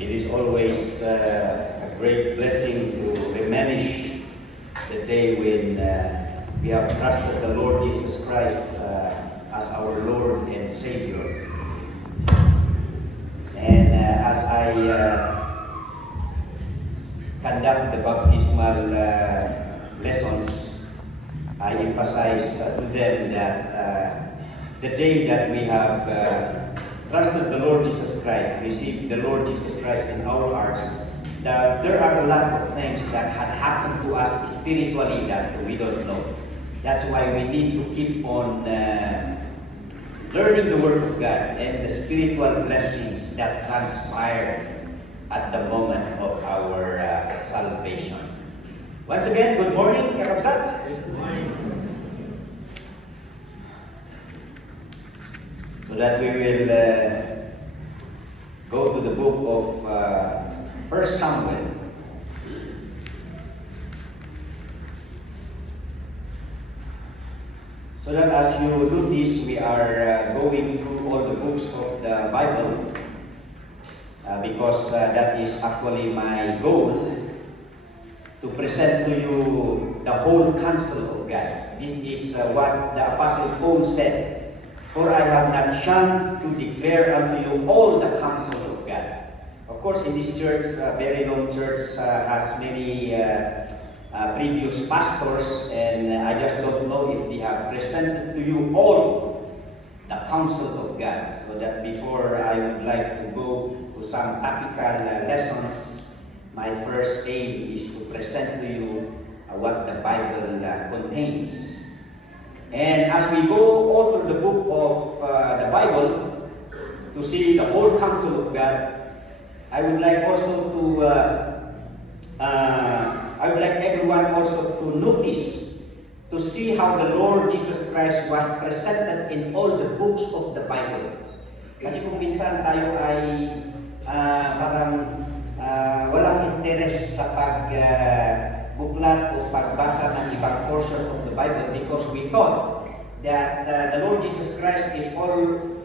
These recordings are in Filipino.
It is always a great blessing to reminisce the day when we have trusted the Lord Jesus Christ as our Lord and Savior. And as I conduct the baptismal lessons, I emphasize to them that the day that we have trusted the Lord Jesus Christ, received the Lord Jesus Christ in our hearts, that there are a lot of things that had happened to us spiritually that we don't know. That's why we need to keep on learning the Word of God and the spiritual blessings that transpired at the moment of our salvation. Once again, good morning, Kakabsat. Good morning. So that we will go to the book of 1 Samuel. So that as you notice, we are going through all the books of the Bible because that is actually my goal, to present to you the whole counsel of God. This is what the Apostle Paul said. For I have not shunned to declare unto you all the counsel of God. Of course, in this church, very long church, has many previous pastors, and I just don't know if they have presented to you all the counsel of God. So that before I would like to go to some topical lessons, my first aim is to present to you what the Bible contains. And as we go all through the book of the Bible to see the whole counsel of God, I would like also to, I would like everyone also to notice, to see how the Lord Jesus Christ was presented in all the books of the Bible. Kasi kung minsan tayo ay parang walang interes sa buklat o pagbasa ng ibang portion of the Bible because we thought that the Lord Jesus Christ is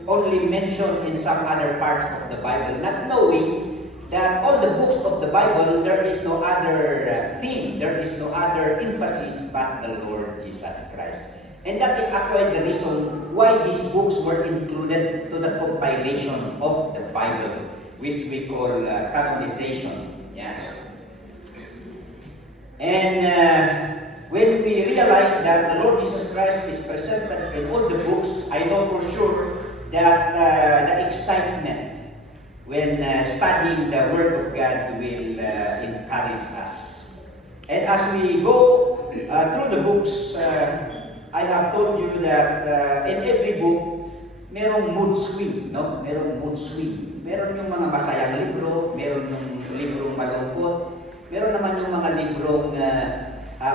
only mentioned in some other parts of the Bible, not knowing that all the books of the Bible, there is no other theme, there is no other emphasis but the Lord Jesus Christ. And that is actually the reason why these books were included to the compilation of the Bible, which we call canonization. Yeah. And when we realize that the Lord Jesus Christ is presented in all the books, I know for sure that the excitement when studying the Word of God will encourage us. And as we go through the books, I have told you that in every book, merong mood swing, no? Merong mood swing. Meron yung mga masayang libro, meron yung librong malungkot, meron naman yung mga librong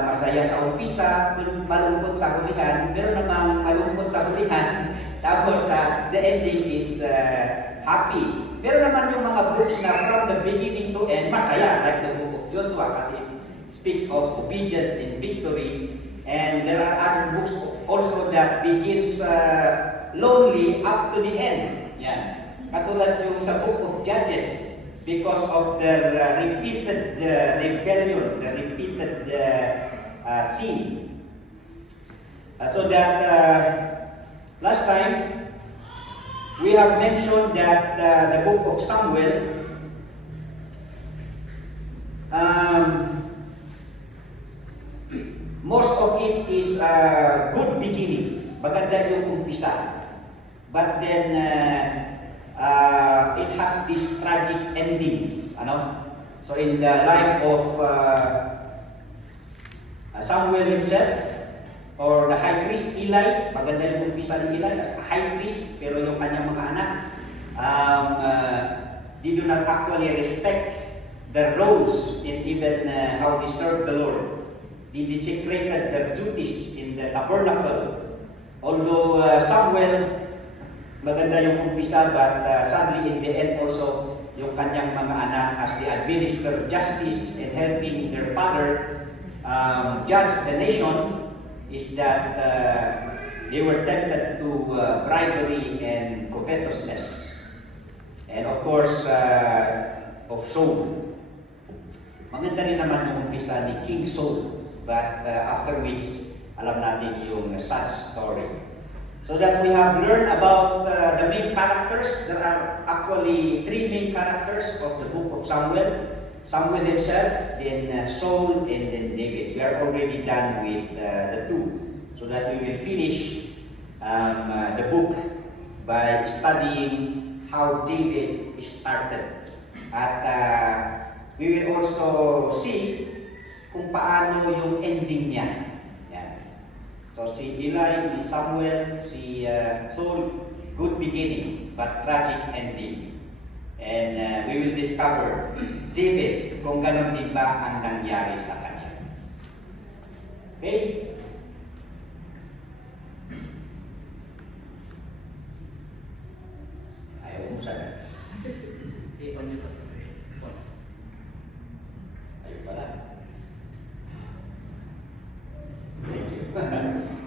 masaya sa umpisa, malungkot sa hulihan, meron namang malungkot sa hulihan, tapos the ending is happy. Meron naman yung mga books na from the beginning to end, masaya, like the book of Joshua, kasi it speaks of obedience and victory. And there are other books also that begins lonely up to the end. Yan. Katulad yung sa book of Judges, because of the repeated rebellion, the repeated sin. So that last time, we have mentioned that the book of Samuel most of it is a good beginning. Maganda yung umpisa. But then, it has these tragic endings. So in the life of Samuel himself, or the high priest Eli, maganda yung umpisa ni Eli as a high priest, pero yung kanyang mga anak, they do not actually respect the roles in even how they serve the Lord. They desecrated their duties in the tabernacle. Although Samuel, maganda yung umpisa, but sadly in the end also, yung kanyang mga anak as they administer justice and helping their father judge the nation, is that they were tempted to bribery and covetousness. And of course, of Saul. Maganda rin naman yung umpisa ni King Saul, but after which, alam natin yung sad story. So that we have learned about the main characters. There are actually 3 main characters of the book of Samuel. Samuel himself, then Saul, and then David. We are already done with the 2. So that we will finish the book by studying how David started. At we will also see kung paano yung ending niya. So si Eli, si Samuel, si Saul, good beginning, but tragic ending. And we will discover David kung ganon din ba ang nangyari sa kanya. Okay? Ayaw mo sana. Ayaw pala.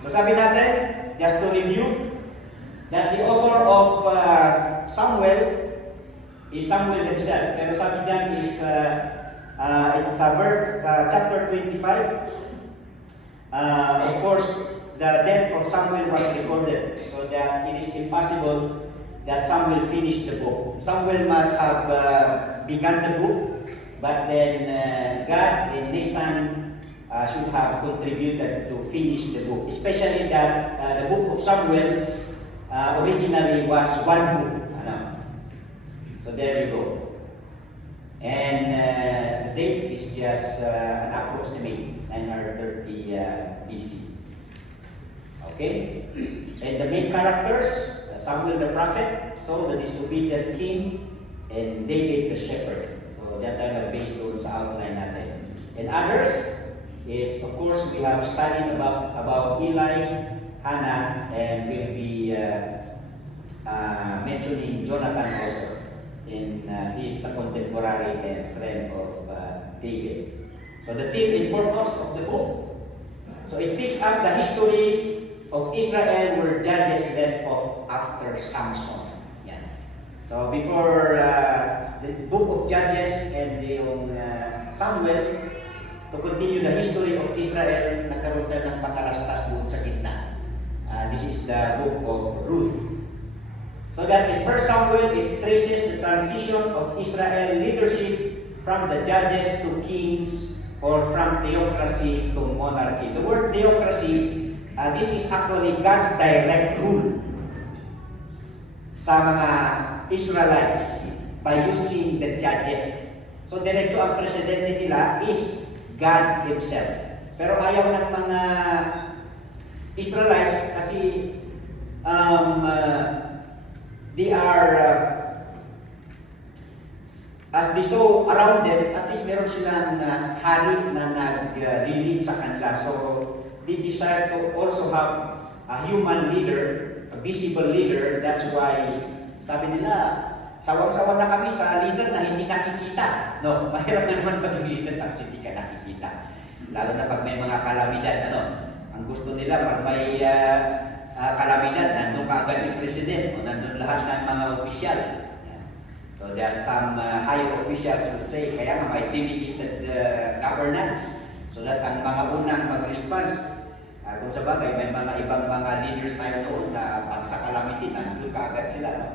So sabi natin, just to review, that the author of Samuel is Samuel himself. Pero sabi dyan is, it's a verse, chapter 25. Of course, the death of Samuel was recorded, so that it is impossible that Samuel finished the book. Samuel must have begun the book, but then God and Nathan should have contributed to finish the book. Especially that the book of Samuel originally was 1 book. So there you go. And the date is just an approximate 930 BC. Okay? And the main characters, Samuel the prophet, Saul the disobedient king, and David the shepherd. So that are based on sa outline natin. And others is, of course, we have studied about Eli, Hannah, and we'll be mentioning Jonathan also. He is the contemporary and friend of David. So the theme and purpose of the book. So it picks up the history of Israel where Judges left off after Samson. Yan. So before the book of Judges and yung Samuel, to continue the history of Israel, nagkaroon tayo ng patalastas doon sa gitna. This is the book of Ruth. So that in 1 Samuel, it traces the transition of Israel leadership from the judges to kings or from theocracy to monarchy. The word theocracy, this is actually God's direct rule sa mga Israelites by using the judges. So diretso ang presidente nila is God Himself. Pero ayaw ng mga Israelites kasi they are, as they saw around them, at least meron silang hari na nag-lead sa kanila. So, they desire to also have a human leader, a visible leader. That's why, sabi nila, sawang-sawa na kami sa leader na hindi nakikita. No, mahirap na naman maging leader tapos hindi ka nakikita. Lalo na pag may mga kalamidad, ang gusto nila pag may kalamidad, nandun ka agad si President o nandun lahat ng mga opisyal. So there are some higher officials would say, kaya nga may delegated governance so that ang mga unang mag-response, kung sa bagay, may mga ibang mga leaders tayo noon na pag sa calamity, nandun ka agad sila. No?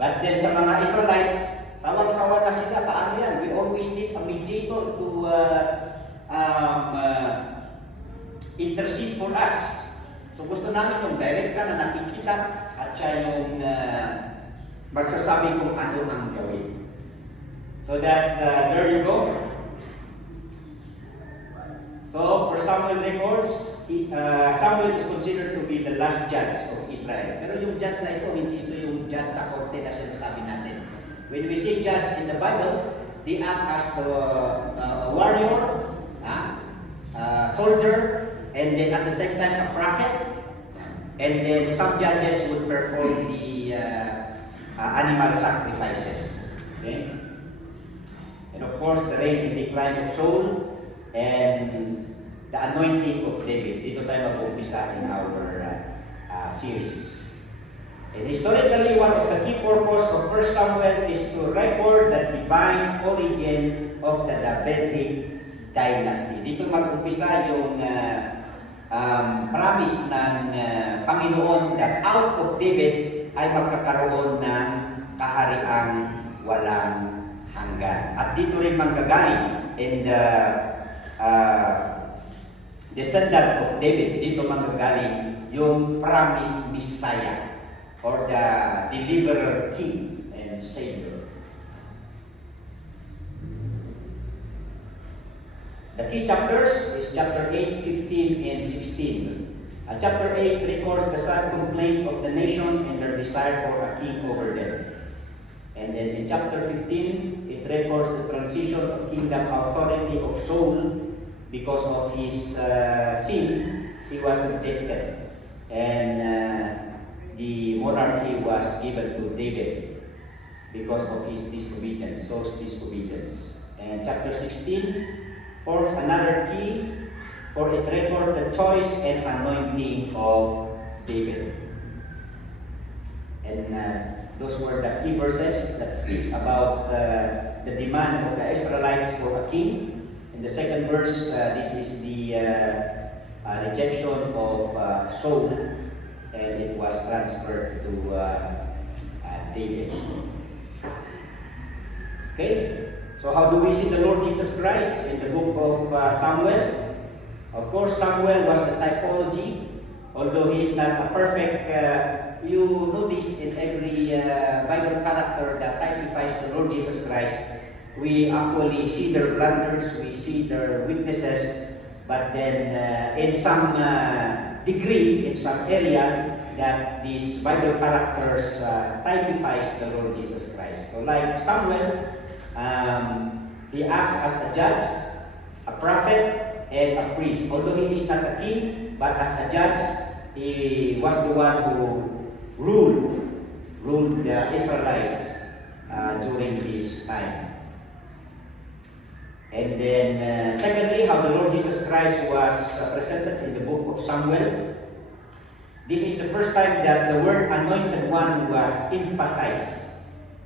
But then sa mga Israelites, sawang-sawa na sila, paano yan? We always need a mediator to intercede for us. So gusto namin yung direct ka na nakikita at siya yung magsasabi kung ano ang gawin. So that, there you go. So for Samuel records, Samuel is considered to be the last judge of Israel. Pero yung judge na ito, hindi ito yung judge sa korte na sinasabi natin. When we say judge in the Bible, they act as a warrior, soldier, and then at the same time a prophet. And then some judges would perform the animal sacrifices. Okay? And of course, the reign and decline of Saul and the anointing of David. Dito tayo mag-uumpisa in our series. And historically, one of the key purpose of 1 Samuel is to record the divine origin of the Davidic dynasty. Dito mag-umpisa yung promise ng Panginoon that out of David ay magkakaroon ng kahariang walang hanggan. At dito rin manggagaling in the descendant of David, dito manggagaling yung promised Messiah or the deliverer king and savior. The key chapters is chapter 8, 15, and 16. Chapter 8 records the sad complaint of the nation and their desire for a king over them. And then in chapter 15, it records the transition of kingdom authority of Saul because of his sin. He was rejected. And the monarchy was given to David because of his disobedience, Saul's disobedience. And chapter 16 forms another key, for it records the choice and anointing of David. And those were the key verses that speaks about the demand of the Israelites for a king. In the second verse, this is the rejection of Saul, and it was transferred to David. Okay, so how do we see the Lord Jesus Christ in the book of Samuel? Of course, Samuel was the typology, although he is not a perfect. You notice in every Bible character that typifies the Lord Jesus Christ, we actually see their blunders, we see their weaknesses, but then in some degree, in some area, that these Bible characters typifies the Lord Jesus Christ. So like Samuel, he acts as a judge, a prophet, and a priest. Although he is not a king, but as a judge, he was the one who ruled the Israelites during his time. And then, secondly, how the Lord Jesus Christ was presented in the book of Samuel. This is the first time that the word anointed one was emphasized.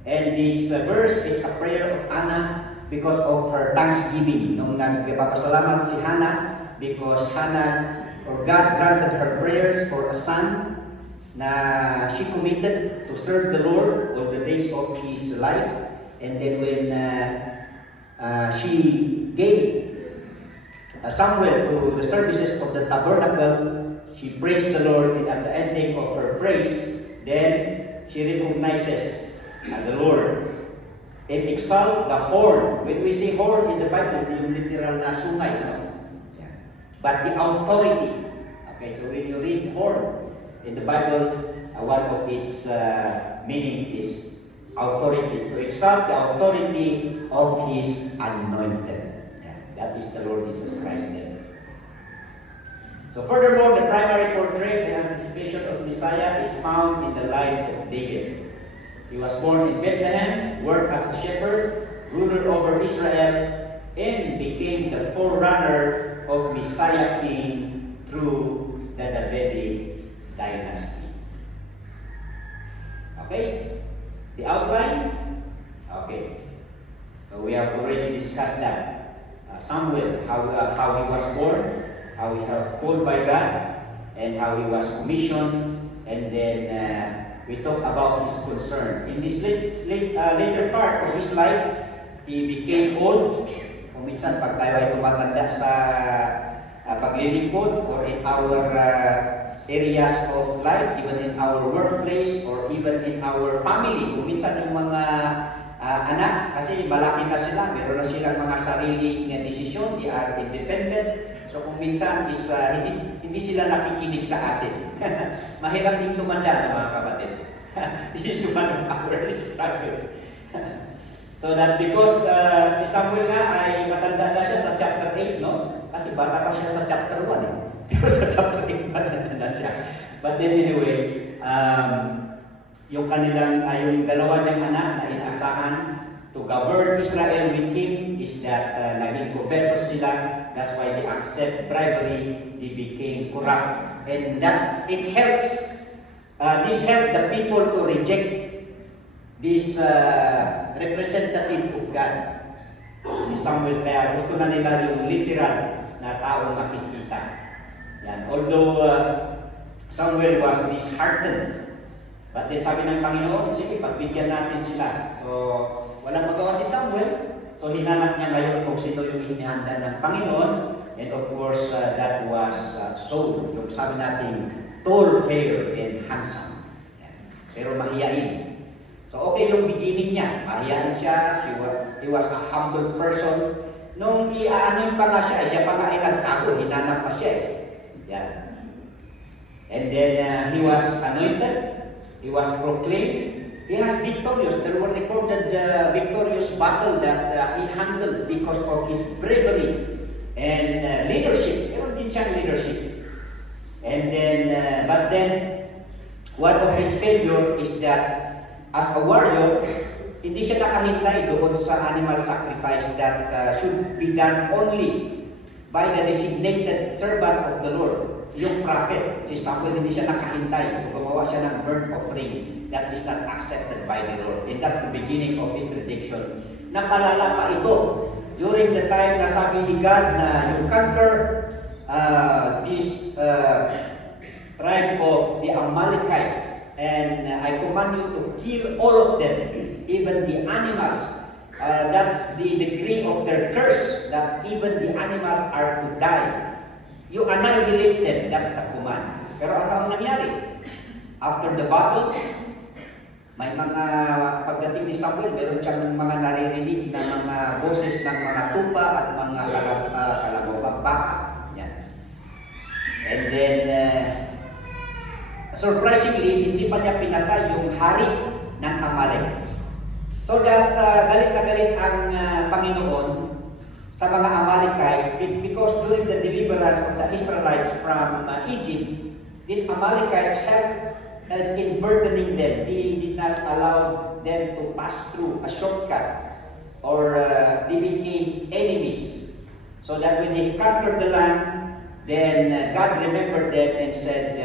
And this verse is a prayer of Hannah because of her thanksgiving. Nung nagpapasalamat si Hannah because Hannah or God granted her prayers for a son na she committed to serve the Lord all the days of his life. And then when she gave Samuel to the services of the tabernacle, she praised the Lord, and at the ending of her praise, then she recognizes the Lord and exalt the horn. When we say horn in the Bible, yung literal na sungay, yeah. But the authority. Okay, so when you read horn in the Bible, one of its meaning is authority. To exalt the authority of His anointed. Yeah, that is the Lord Jesus Christ there. So furthermore, the primary portrait and anticipation of Messiah is found in the life of David. He was born in Bethlehem, worked as a shepherd, ruler over Israel, and became the forerunner of Messiah King through the Davidic dynasty. Okay? The outline? Okay. So we have already discussed that. Samuel, how he was born, how he was called by God, and how he was commissioned, and then we talked about his concern. In this later part of his life, he became old. Kung minsan, pag tayo ay tumatanda sa paglilingkod or in our areas of life, even in our workplace or even in our family, kung minsan yung mga anak, kasi malaki na sila, meron na silang mga sariling desisyon, they are independent. So kung minsan is hindi sila nakikinig sa atin. Mahirap din tumanda na mga kapatid. This is one of our struggles. So that because si Samuel nga ay matanda na siya sa chapter 8, no? Kasi bata pa siya sa chapter 1 eh. Pero sa chapter 8 matanda na siya. But then anyway, yung kanilang, yung dalawa niyang anak na inaasahan to govern Israel with him is that naging covetous sila. That's why they accept bribery, they became corrupt. And that it helps this helped the people to reject this representative of God. Si Samuel, kaya gusto na nila yung literal na taong makikita. Yan. Although Samuel was disheartened, but then sabi ng Panginoon, sige, pagbigyan natin sila. So, walang magawa si Samuel. So, hinanap niya ngayon kung sino yung inihanda ng Panginoon. And of course, that was Saul. Yung sabi natin, tall, fair, and handsome. Yan. Pero mahiyain. So, okay yung beginning niya. Mahiyain siya. He was a humble person. Nung i-anoin pa nga siya pa nga ay nagtago. Hinanap pa siya eh. Yan. And then, he was anointed. He was proclaimed. He has victorious. There were recorded victorious battle that he handled because of his bravery and leadership. Meron din siyang leadership. And then, but then, one of his failure is that as a warrior, hindi siya nakahintay doon sa animal sacrifice that should be done only by the designated servant of the Lord. Yung prophet, si Samuel, hindi siya nakahintay. So gumawa siya ng burnt offering that is not accepted by the Lord. And that's the beginning of his rejection. Napalala pa ito during the time na sabi ni God na you conquer this tribe of the Amalekites, and I command you to kill all of them, even the animals. That's the degree of their curse, that even the animals are to die. You annihilate them, that's the command. Pero ano ang nangyari? After the battle, may mga, pagdating ni Samuel, meron siyang mga naririnig na mga boses ng mga tupa at mga kalabawang baka. Yan. And then, surprisingly, hindi pa niya pinatay yung hari ng Amalek. So that galit na galit ang Panginoon sa mga Amalekites because during the deliverance of the Israelites from Egypt, these Amalekites helped in burdening them. They did not allow them to pass through a shortcut, or they became enemies. So that when they conquered the land, then God remembered them and said,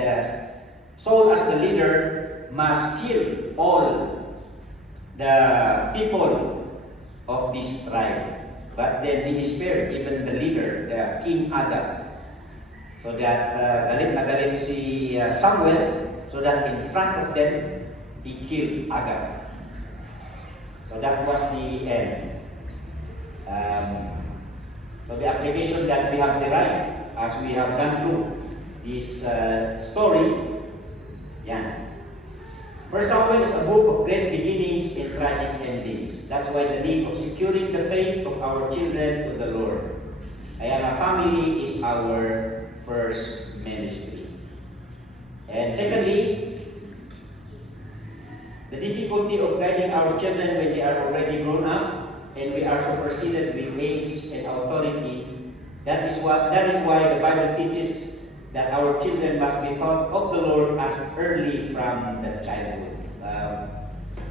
Saul as the leader must kill all the people of this tribe. But then he spared even the leader, the King Agag. So that galit na galit si Samuel, so that in front of them, he killed Agag. So that was the end. So the application that we have derived as we have gone through this story, yan. First Samuel is a book of great beginnings and tragic endings. That's why the need of securing the faith of our children to the Lord. Kaya nga, family is our first ministry. And secondly, the difficulty of guiding our children when they are already grown up and we are superseded with age and authority. That is why the Bible teaches that our children must be taught of the Lord as early from the childhood.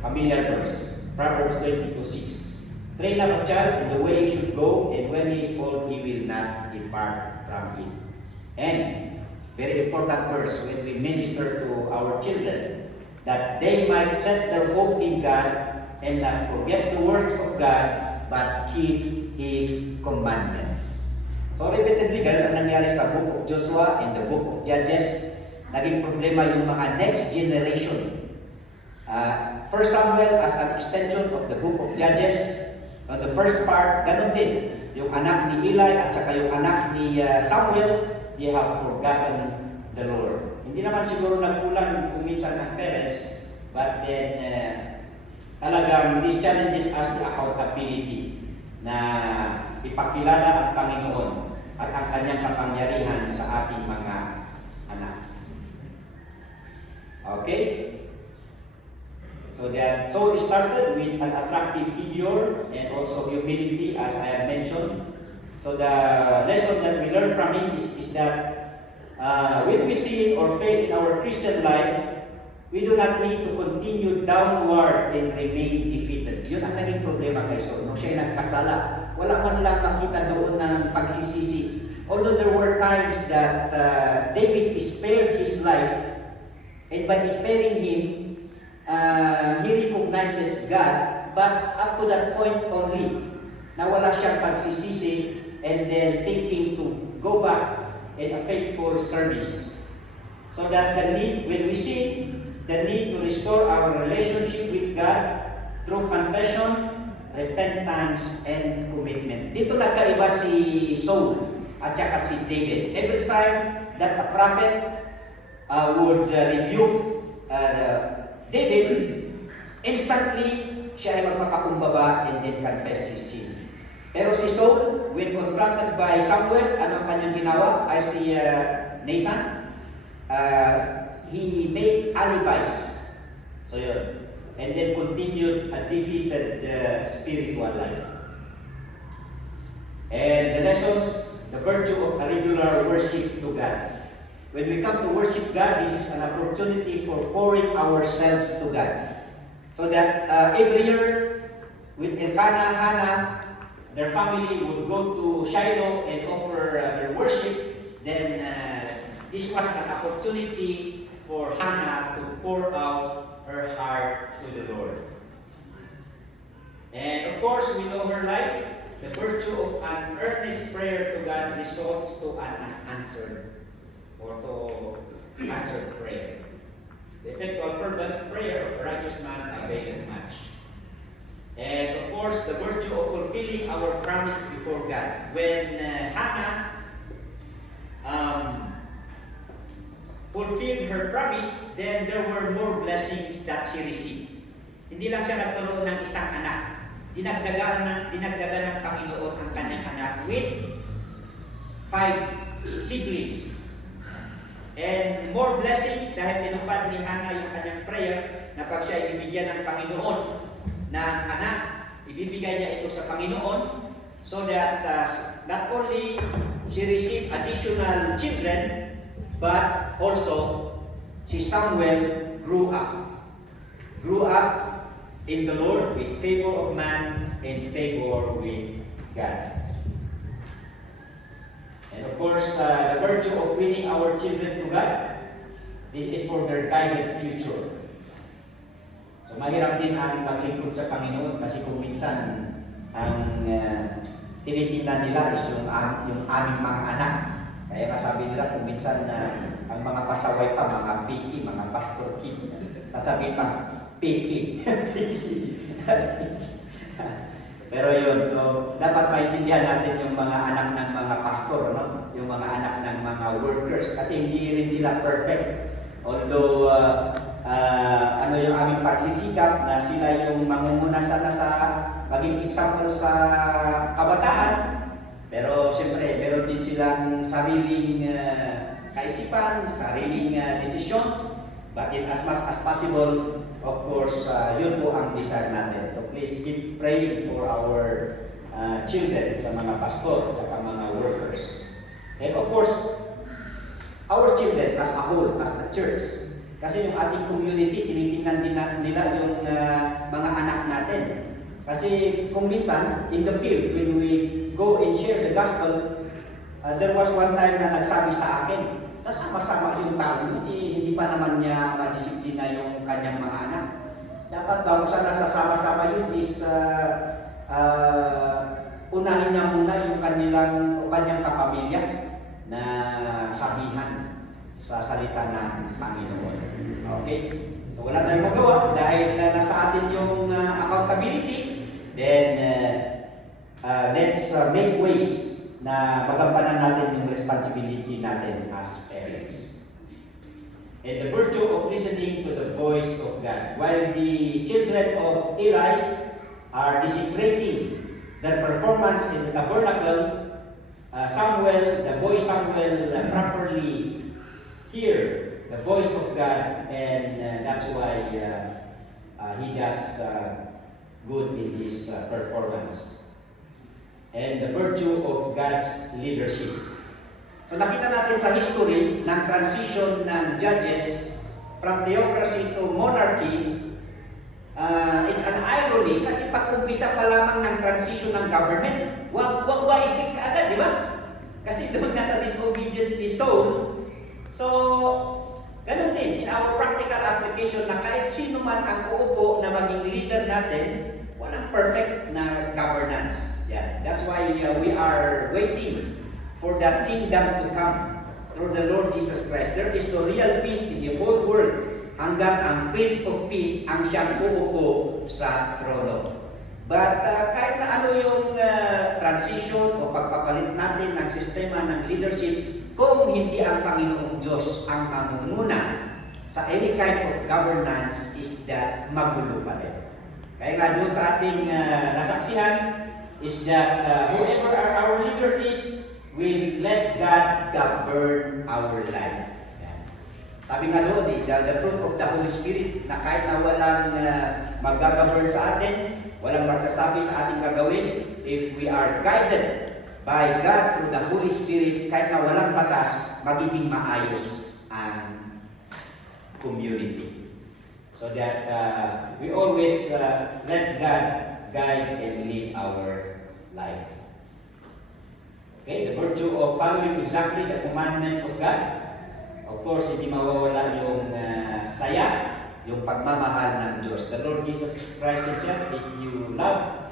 Familiar verse, Proverbs 22:6. Train up a child in the way he should go, and when he is old, he will not depart from it. And very important verse when we minister to our children, that they might set their hope in God and not forget the words of God, but keep His commandments. So repeatedly, ganun ang nangyari sa book of Joshua and the book of Judges. Naging problema yung mga next generation. First Samuel as an extension of the book of Judges. On the first part, ganun din. Yung anak ni Eli at saka yung anak ni Samuel, they have forgotten the Lord. Hindi naman siguro nagkulang kung minsan ng parents, but then talagang this challenges us the accountability na ipakilala ang Panginoon at ang kanyang kapangyarihan sa ating mga anak. Okay? So that Saul started with an attractive figure and also humility, as I have mentioned. So the lesson that we learn from him is that when we sin or fail in our Christian life, we do not need to continue downward and remain defeated. Yun ang naging problema kay Saul. Nung siya nagkasala, wala man lang makita doon ng pagsisisi. Although there were times that David spared his life And by sparing him, he recognizes God, but up to that point only, na wala siyang pagsisisi and then thinking to go back in a faithful service. So that the need, when we see the need to restore our relationship with God through confession, repentance, and commitment. Dito nagkaiba si Saul at saka si David. Every time that a prophet would rebuke David, instantly siya ay magpapakumbaba and then confess his sin. Pero si Saul, when confronted by Samuel, ano ang kanyang ginawa? Ay si Nathan, he made alibis. So yun. And then continued a defeated spiritual life. And the lessons, the virtue of a regular worship to God. When we come to worship God, this is an opportunity for pouring ourselves to God. So that every year, with Elkanah, Hannah, their family would go to Shiloh and offer their worship. Then this was an opportunity for Hannah to pour out her heart to the Lord. And of course, we know her life. The virtue of an earnest prayer to God results to an answered prayer. The effectual fervent prayer of a righteous man availeth much. And of course, the virtue of fulfilling our promise before God. When Hannah fulfilled her promise, then there were more blessings that she received. Hindi lang siya nagkaroon ng isang anak. Dinagdagan ng Panginoon ang kanyang anak with 5 siblings. And more blessings dahil tinupad ni Hannah yung kanyang prayer na pag siya ibibigyan ng Panginoon ng anak, ibibigay niya ito sa Panginoon so that not only she received additional children, but also si Samuel grew up in the Lord with favor of man and favor with God. And of course, the virtue of winning our children to God, this is for their guided future. So mahirap din ang maglingkod sa Panginoon kasi kung minsan ang tinitingnan nila is yung aming mga anak. Kaya sabi nila kung minsan ang mga pasaway pa, mga picky, mga pastor kid, sasabihin pa, picky. Pero yun, so dapat maintindihan natin yung mga anak ng mga pastor, no? Yung mga anak ng mga workers, kasi hindi rin sila perfect. Although, yung aming pagsisikap na sila yung mangunguna sana sa maging example sa kabataan, pero siyempre, meron din silang sariling kaisipan, sariling desisyon, but in as much as possible, of course, yun po ang desire natin. So please keep praying for our children, sa mga pastor, at mga workers. And of course, our children as a whole, as a church. Kasi yung ating community, tinitingnan din nila yung mga anak natin. Kasi kung minsan, in the field, when we go and share the gospel, there was one time na nagsabi sa akin, sasama-sama yung tao, hindi pa naman niya madisiplina yung kanyang mga anak. Dapat bago sana sasama-sama yun is unahin niya muna yung kanyang kapamilya na sabihan sa salita ng Panginoon. Okay? So wala tayong magawa dahil nasa atin yung accountability, then let's make ways na magampanan natin yung responsibility natin as parents. And the virtue of listening to the voice of God. While the children of Eli are desecrating their performance in the tabernacle, the boy Samuel properly hear the voice of God, and that's why he does good in his performance. And the virtue of God's leadership. So nakita natin sa history ng transition ng judges from theocracy to monarchy is an irony kasi pag-umpisa pa lamang ng transition ng government, wag ipik ka agad, di ba? Kasi doon nga sa disobedience ni Saul. So, Ganun din, in our practical application na kahit sino man ang uupo na maging leader natin, walang perfect na governance. Yeah. That's why we are waiting for the kingdom to come through the Lord Jesus Christ. There is no real peace in the whole world hanggang ang Prince of Peace ang siyang uupo sa trono. But kahit na ano yung transition o pagpapalit natin ng sistema ng leadership, kung hindi ang Panginoong Diyos ang mamumuna sa any kind of governance, is that magulo pa rin. Kaya nga doon sa ating nasaksihan is that whoever our leader is, will let God govern our life. Yan. Sabi nga doon, the fruit of the Holy Spirit, na kahit na walang mag-govern sa atin, walang magsasabi sa ating gagawin, if we are guided by God through the Holy Spirit, kahit na walang batas, magiging maayos ang community. So that we always let God guide and lead our life. Okay, the virtue of following exactly the commandments of God. Of course, hindi mawawala yung saya, yung pagmamahal ng Diyos. The Lord Jesus Christ himself, if you love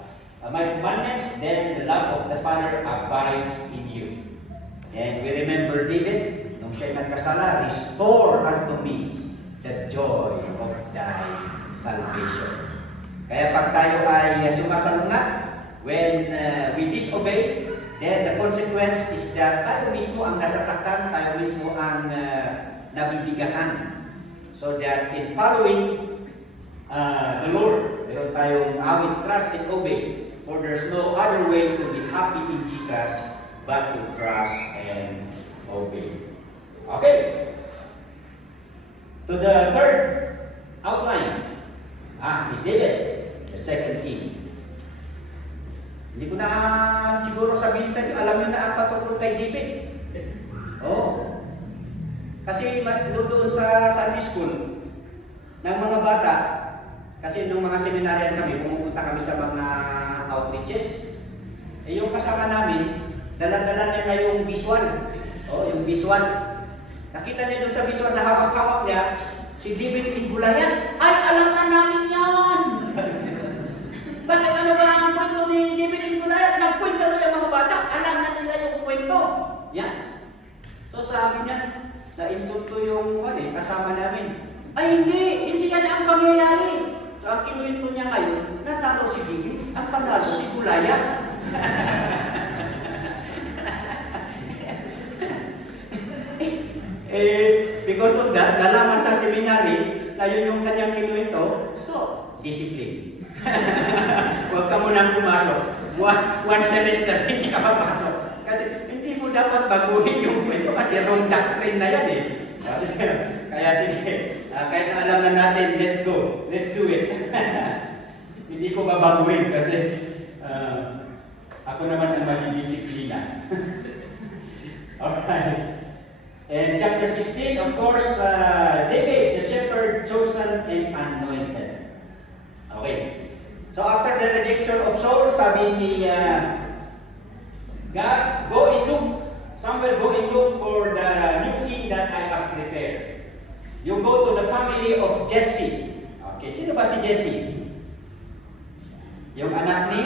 my commandments, then the love of the Father abides in you. And we remember David, nung siya'y nagkasala, restore unto me the joy of thy salvation. Kaya pag tayo ay sumasalungat, when we disobey, then the consequence is that tayo mismo ang nasasaktan, tayo mismo ang nabibigatan. So that in following the Lord, meron tayong awit, trust and obey. For there's no other way to be happy in Jesus but to trust and obey. Okay. To the third outline. Si David, the second king. Hindi ko na siguro sabihin sa inyo, alam niyo na ang patungkol kay David. Oh. Kasi doon sa Sunday school, ng mga bata, kasi nung mga seminaryan kami, pumupunta kami sa mga outreaches. Yung kasama namin, dala-dala niya na yung visual. Oh, yung visual. Nakita niya doon sa visual na hawak-hawak niya, si David Ingulayan. Ay, alam na namin yan! Bakit ano ba ang kwento ni David Ingulayan? Nagkwento na yung mga bata, alam na nila yung kwento. Yan. So sabi niya, na-insulto yung kasama namin. Ay, hindi yan ang pangyayari. So ang kinuwento niya ngayon, natalo si David, ang panalo si Goliath. Because of that, nalaman sa seminary na yun yung kanyang kinuwento, so, discipline. Huwag ka munang pumasok. One semester, hindi ka papasok. Kasi hindi mo dapat baguhin yung kwento kasi wrong doctrine na yan eh. Kaya sige, kahit na alam na natin, let's go. Let's do it. Hindi ko babaguhin kasi ako naman ang madidisiplina. Alright. And chapter 16, of course, David, the shepherd, chosen and anointed. Okay. So after the rejection of Saul, sabi ni God, go and look. Samuel, go and look for the new king that I have prepared. You go to the family of Jesse. Okay, sino ba si Jesse? Yung anak ni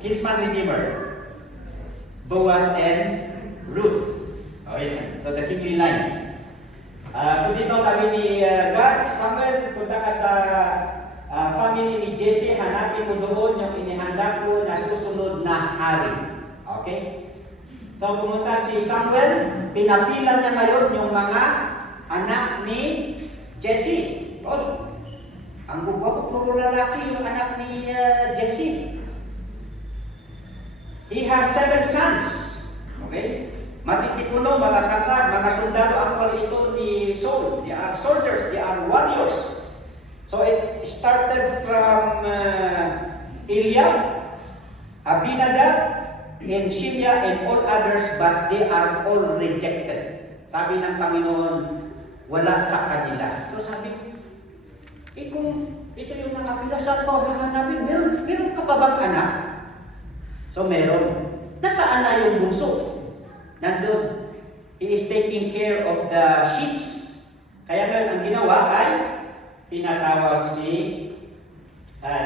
Kinsman Redeemer, Boaz and Ruth. Okay, so the kingly line. So dito sabi ni God, Samuel, punta ka sa family ni Jesse, hanapin mo doon yung inihanda ko na susunod na hari. Okay? So pumunta si Samuel, pinapilan niya ngayon yung mga anak ni Jesse. Oh, ang gugwapo, puro lalaki yung anak ni Jesse. He has 7 sons. Okay? Matitipuno, matatangkad, mga sundalo actually ito ni Saul. They are soldiers, they are warriors. So it started from Eliab, Abinadab, and Shimea, and all others, but they are all rejected. Sabi ng Panginoon, wala sa kanila. So sabi, kung ito yung nakapila, saan ko hahanapin? Meron ka pa bang anak? So meron. Nasaan na yung bunso? Nandun. he is taking care of the sheep. Kaya ngayon, ang ginawa ay pinatawag si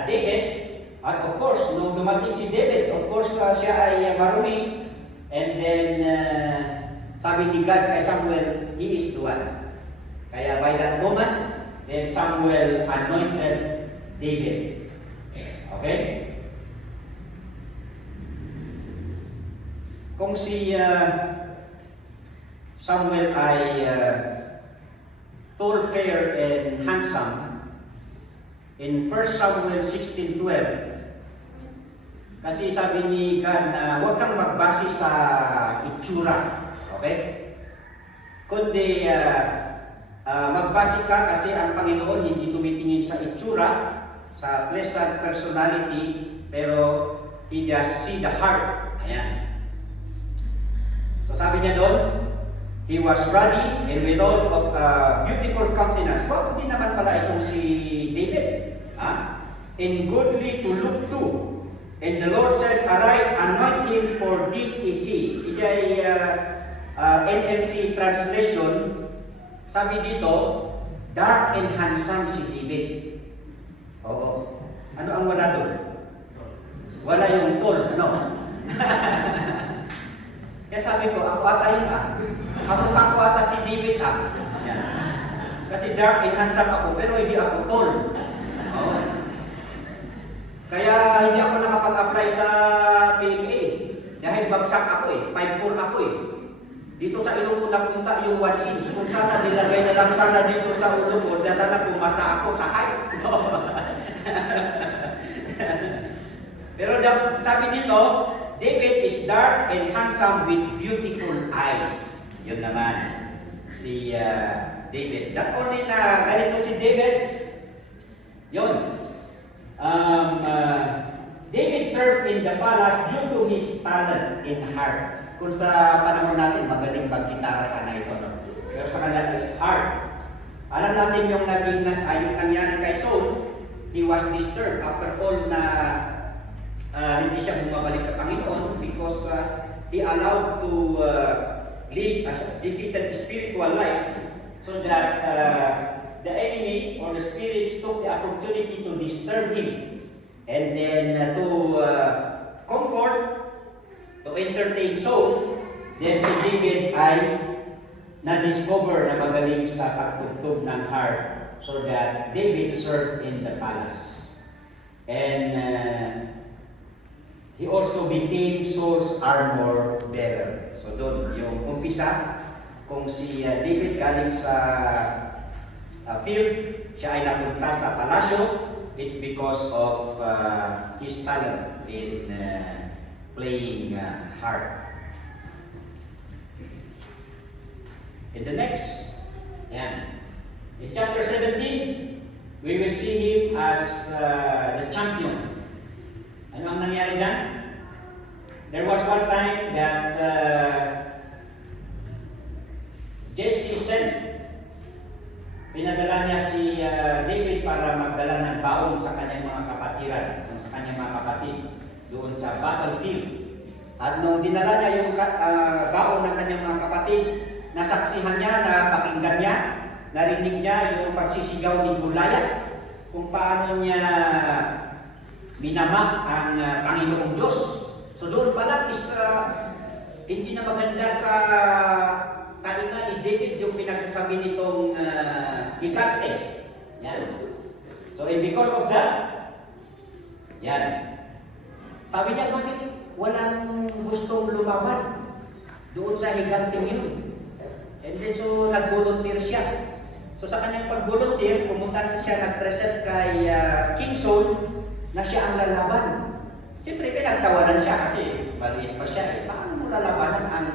David. At of course, nung dumating si David, of course, siya ay marumi. And then, sabi ni God kay Samuel, he is the one. Kaya by that moment, then Samuel anointed David. Okay? Kung si Samuel ay tall, fair, and handsome, in 1 Samuel 16:12, kasi sabi ni God na huwag kang magbase sa itsura, okay? Kundi magbase ka kasi ang Panginoon hindi tumitingin sa itsura, sa pleasant personality, pero He does see the heart. Ayan. So sabi niya doon, he was ruddy and with all of beautiful countenance. Gwapo din naman pala itong si David. And goodly to look to. And the Lord said, arise, anoint him, for this is he. Ito ay NLT translation. Sabi dito, dark and handsome si David. Oo. Ano ang wala doon? Wala yung tall, ano? Kaya sabi ko, ako ata yun Ako ata si David Yan. Kasi dark and handsome ako, pero hindi ako tall. Oo. Kaya hindi ako nakapag-apply sa PMA. Dahil bagsak ako 5'4" ako Dito sa ilong ko napunta yung 1 inch. Kung sana nilagay na lang sana dito sa ulo ko, sana pumasa ako sa height. Pero sabi dito, David is dark and handsome with beautiful eyes. Yun naman, si David. Not only na ganito si David, yun. David served in the palace due to his talent in heart. Kung sa panahon natin, magaling mag-gitara sana ito. No? Pero sa kanya is heart. Alam natin yung nangyari kay Saul, he was disturbed after all na hindi siya bumabalik sa Panginoon because he allowed to live as a defeated spiritual life so that the enemy or the spirits took the opportunity to disturb him and then to comfort, to entertain Saul. Then si David ay na-discover na magaling sa pagtugtog ng harp so that David served in the palace. And he also became Saul's armor bearer. So doon, yung umpisa, kung si David galing sa field, siya ay napunta sa palasyo, it's because of his talent in playing harp. In the next, in chapter 17, we will see him as the champion. Ano ang nangyari dyan? There was one time that Jesse sent, pinadala niya si David para magdala ng baon sa kanyang mga kapatiran, sa kanyang mga kapatid, doon sa battlefield. At nung dinala niya yung baon ng kanyang mga kapatid, nasaksihan niya, na pakinggan niya, narinig niya yung pagsisigaw ni Goliath, kung paano niya binamak ang Panginoong Diyos. So doon pa lang is hindi na maganda sa kainga ni David yung pinagsasabi nitong hikante. Yan. So and because of that, yan. Sabi niya, bakit walang gustong lumaban doon sa higante yun? And then so nag-volunteer siya. So sa kanyang pag-volunteer, pumunta siya, nag-present kay King Saul na siya ang lalaban. Siyempre pinagtawanan siya kasi maliit pa siya. Paano mo lalabanan ang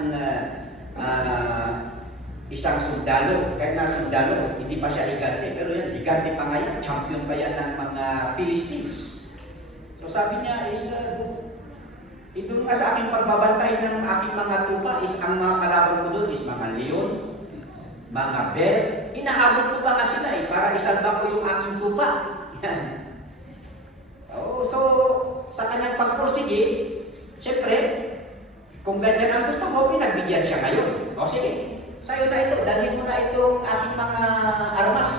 isang sundalo? Kahit na sundalo, hindi pa siya higante. Pero yan, higante pa nga yan. Champion pa yan ng mga Philistines. So sabi niya is, doon nga sa aking pagbabantay ng aking mga tupa is ang mga kalaban ko doon is mga leon, mga bear. Hinahabol ko pa nga sila para isalba ko yung aking tupa. Yan. So, sa kanyang pagpursige, siyempre, kung ganyan ang gusto mo, pinagbigyan siya ngayon. O sige, sa'yo na ito, dalhin mo na itong aking mga armas.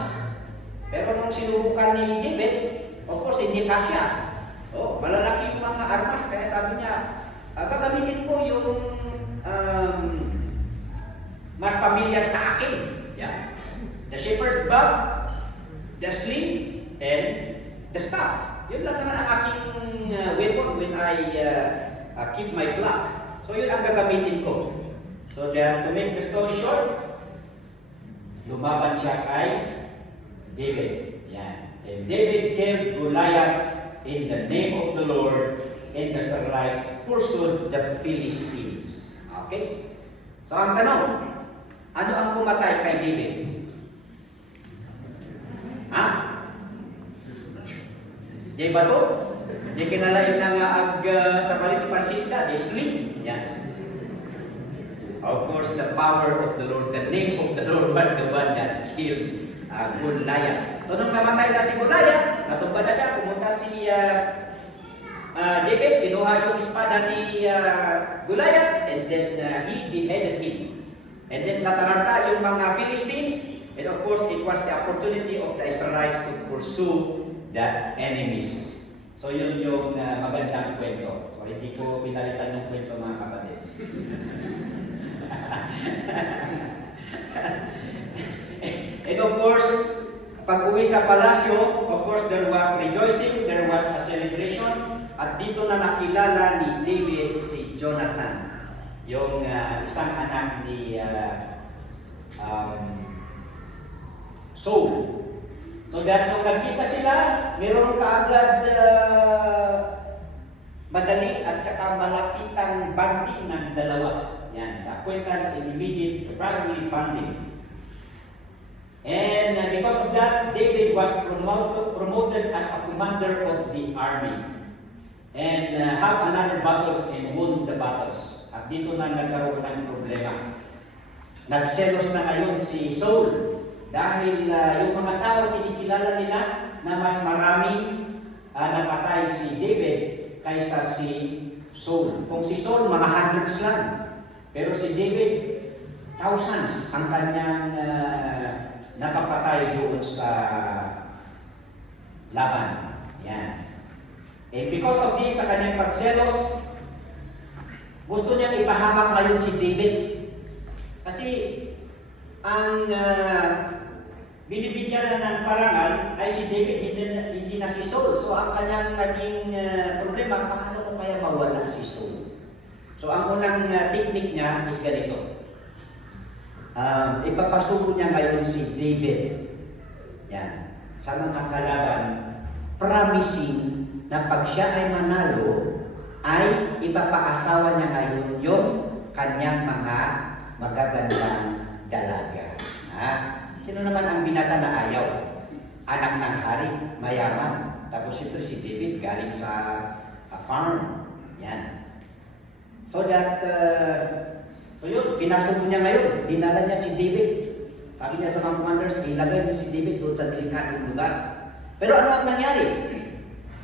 Pero nung sinubukan ni David, of course, hindi kasya. Oh, malalaki yung mga armas, kaya sabi niya, gagamitin ko yung mas familiar sa akin. Yeah. The shepherd's bag, the sling, and the staff. Yun lang naman ang aking weapon when I keep my flock. So yun ang gagamitin ko. So to make the story short, lumaban siya kay David. Yan. And David killed Goliath in the name of the Lord, and the Israelites pursued the Philistines. Okay? So ang tanong, ano ang pumatay kay David? Ha? Di ba to? Di kinalain na nga sa palit pansinda, di sling. Yan. Of course, the power of the Lord, the name of the Lord was the one that killed Goliath. So nung namatay na si Goliath, natumba na siya, pumunta si David, kinuha yung espada ni Goliath, and then he beheaded him. And then nataranta yung mga Philistines, and of course, it was the opportunity of the Israelites to pursue the enemies. So yun yung magandang kwento. So hindi ko pinalitan yung kwento, mga kapatid. And of course, pag-uwi sa palasyo, of course, there was rejoicing, there was a celebration, at dito na nakilala ni David si Jonathan, yung isang anak ni Saul. So that nung nagkita sila, meron kaagad madali at saka malapitang banding ng dalawa. Yan, the acquaintance and immediate brotherly bonding. And because of that, David was promoted as a commander of the army. And have another battles and won the battles. At dito na nagkaroon ng problema. Nagselos na ngayon si Saul dahil yung mga tao kinikilala nila na mas maraming napatay si David kaysa si Saul. Kung si Saul, mga hundreds lang. Pero si David, thousands ang kanyang napapatay doon sa laban. Yan. And because of this, sa kanyang pagselos, gusto niyang ipahamak ngayon si David. Kasi ang binibigyan na ng parangal ay si David, hindi na si Saul. So ang kanyang naging problema, paano ko kaya mawala si Saul? So ang unang technique niya is ganito. Ipapasuko niya ngayon si David. Yan. Sa mga kalaban, promising na pag siya ay manalo, ay ipapaasawa niya ngayon yung kanyang mga magagandang dalaga. Sino naman ang binata na ayaw? Anak ng hari, mayaman. Tapos siyempre si David galing sa farm. Yan. So that, so yun, pinasok niya ngayon. Dinala niya si David. Sabi niya sa mga commanders, ilagay mo si David doon sa delikadong lugar. Pero ano ang nangyari?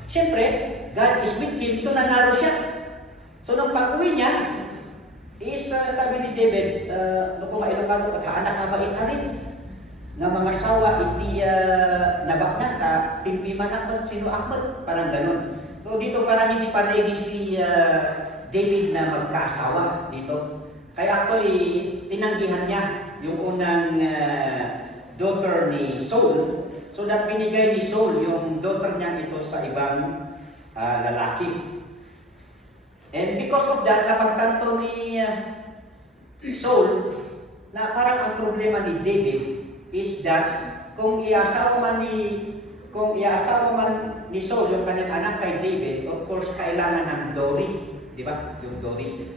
Siyempre, God is with him, so nanalo siya. So nung pag-uwi niya, is sabi ni David, no kung Ilocano, pagkaanak na ba rin? Nga mga sawa, iti nabaknak ka, pimpiman akmat, sino akmat? Parang ganun. So dito parang hindi pa ready si David na magkaasawa dito. Kaya actually, tinanggihan niya yung unang daughter ni Saul. So that binigay ni Saul yung daughter niya ito sa ibang lalaki. And because of that, napagtanto ni Saul na parang ang problema ni David is that kung iasawa man ni Saul yung kanyang anak kay David, of course kailangan ng dowry, di ba? Yung dowry.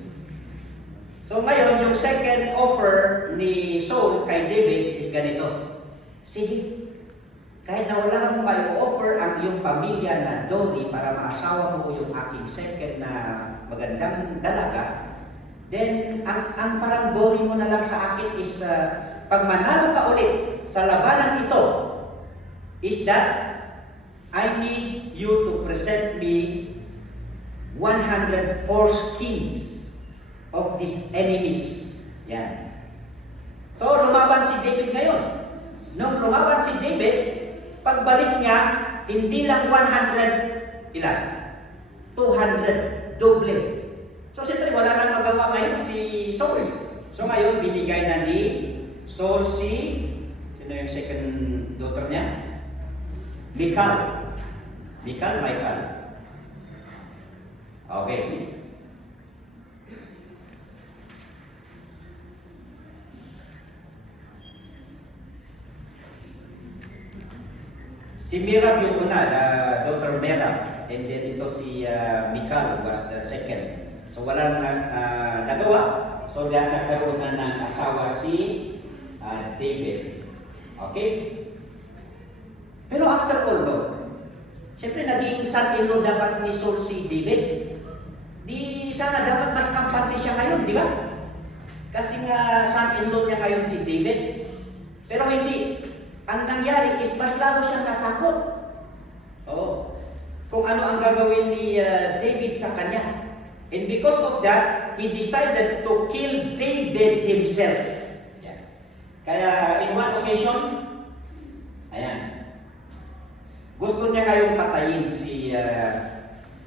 So ngayon, yung second offer ni Saul kay David is ganito. Sige, kahit na wala kang mai-offer ang iyong pamilya na dowry para maasawa mo yung aking second na magandang dalaga, then ang parang dowry mo na lang sa akin is pag manalo ka ulit sa labanan ito, is that I need you to present me 104 skins of these enemies. Yan. So, lumaban si David ngayon. Nung lumaban si David, pagbalik niya, hindi lang 100, ilan? 200, doble. So, siyempre, wala nang magawa ngayon si Saul. So, ngayon, binigay na ni Saul sino yung second daughter niya? Michal. Michal. Okay. Si Merab yung una, daughter Merab. And then ito si Michal was the second. So wala nagawa. So nagkaroon na ng asawa si David. Okay? Pero after all, no, siyempre naging son-in-law dapat ni Saul si David. Di sana dapat mas kampante siya ngayon, di ba? Kasi nga son-in-law niya ngayon si David. Pero hindi. Ang nangyari is mas lalo siyang natakot. Oo. Kung ano ang gagawin ni David sa kanya. And because of that, he decided to kill David himself. Yeah. Kaya in one occasion, ayan, gusto niya ngayong patayin si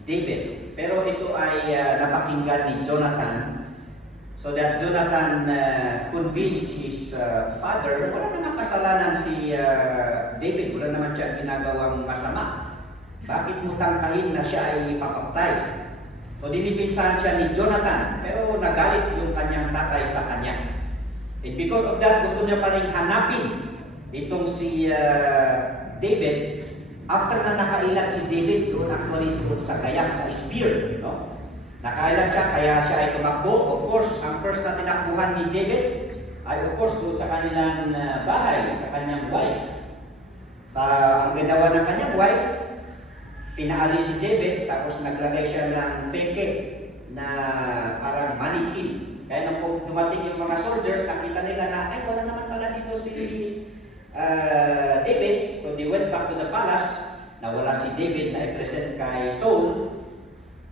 David. Pero ito ay napakinggan ni Jonathan. So that Jonathan convinced his father, wala namang kasalanan si David, wala naman siya ginagawang masama. Bakit mo tangkahin na siya ay papatay? So dinipinsahan siya ni Jonathan, pero nagalit yung kanyang tatay sa kanya. And because of that, gusto niya pa rin hanapin itong si David. After na nakailat si David, doon sa gayang, sa spear, no? Nakailan siya, kaya siya ay tumakbo. Of course, ang first na tinakbuhan ni David ay of course doon sa kanilang bahay, sa kanyang wife. Ang ginawa ng kanyang wife, pinaalis si David, tapos naglagay siya ng peke na parang mannequin. Kaya nung dumating yung mga soldiers, nakita nila na, ay wala naman pala dito si David. So they went back to the palace, nawala si David na i-present kay Saul.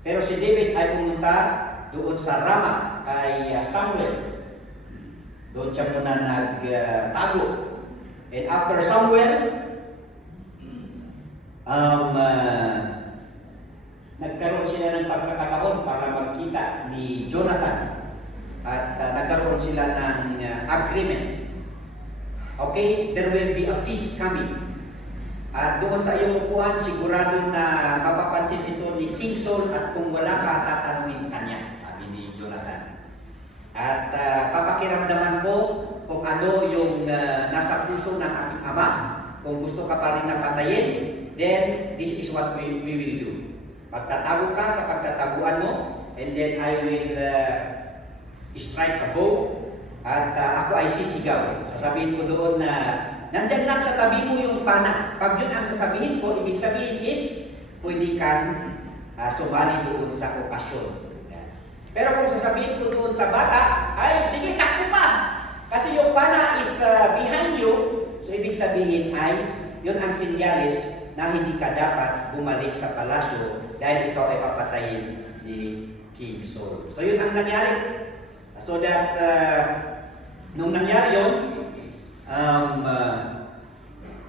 Pero si David ay pumunta doon sa Rama kay Samuel. Doon siya muna nagtago. And after Samuel, nagkaroon sila ng pagkakataon para magkita ni Jonathan. At nagkaroon sila ng agreement. Okay, there will be a feast coming. At doon sa iyong upuan, sigurado na mapapansin ito ni King Saul at kung wala ka, tatanungin kanya, sabi ni Jonathan. At papakiramdaman ko kung ano yung nasa puso ng aking ama. Kung gusto ka pa rin na patayin, then this is what we will do. Magtatago ka sa pagtataguan mo, and then I will strike a bow, at ako ay sisigaw. Sasabihin ko doon na nandyan lang sa tabi mo yung pana. Pag yun ang sasabihin ko, ibig sabihin is, pwede kang sumali doon sa okasyon. Yan. Pero kung sasabihin ko doon sa bata, ay, sige, takbo pa! Kasi yung pana is behind you, so ibig sabihin ay, yun ang sinyalis na hindi ka dapat bumalik sa palasyo dahil ikaw ay papatayin ni King Saul. So yun ang nangyari. So that, nung nangyari yun,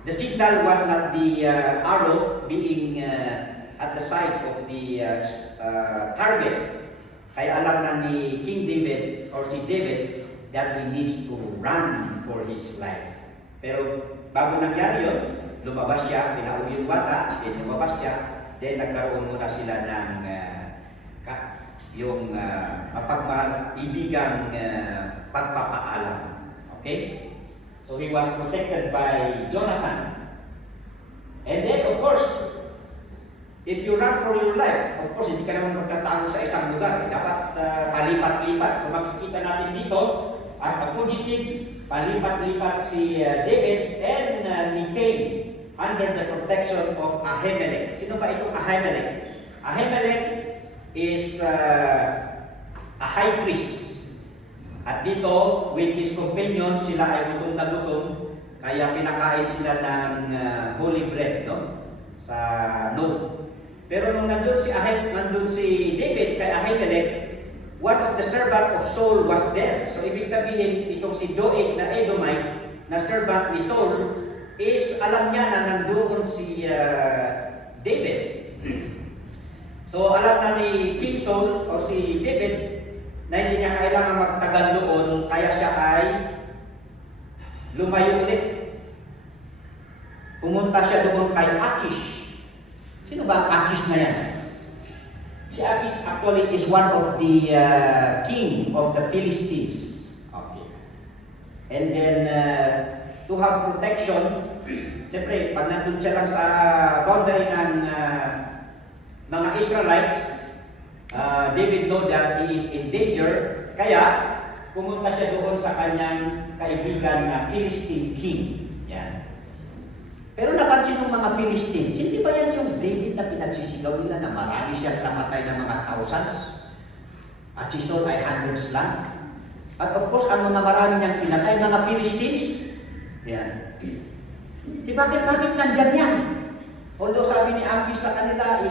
the signal was not the arrow being at the side of the target. Kaya alam na ni King David or si David that he needs to run for his life. Pero bago nangyari yun, lumabas siya, pinauwi yung bata, then lumabas siya, then nagkaroon muna sila ng yung mapagmahal, ibigang pagpapaalam. Okay? So he was protected by Jonathan. And then, of course, if you run for your life, of course, hindi ka naman magtatago sa isang lugar. Dapat palipat-lipat. So makikita natin dito, as a fugitive, palipat-lipat si David, and he came under the protection of Ahimelech. Sino ba itong Ahimelech? Ahimelech is a high priest. At dito, with his companions, sila ay gutom na gutom, kaya pinakain sila ng holy bread, no? Sa noon. Pero nung nandun si David kay Ahimelech, one of the servant of Saul was there. So ibig sabihin, itong si Doeg na Edomite, na servant ni Saul, is alam niya na nandoon si David. So alam na ni King Saul o si David na hindi niya kailangan magtagal doon, kaya siya ay lumayo ulit. Pumunta siya doon kay Achish. Sino ba ang Achish na yan? Si Achish actually is one of the king of the Philistines. Okay. And then to have protection, siyempre, pag nandun siya lang sa boundary ng mga Israelites, David know that he is in danger, kaya pumunta siya doon sa kanyang kaibigan na Philistine king. Yan. Pero napansin ng mga Philistines, hindi ba yan yung David na pinagsisigaw nila na marami siyang namatay ng mga thousands? At si Saul ay hundreds lang. At of course, ang mga marami niyang pinatay, mga Philistines. Yan. Bakit nandyan yan? Although sabi ni Achish sa kanila,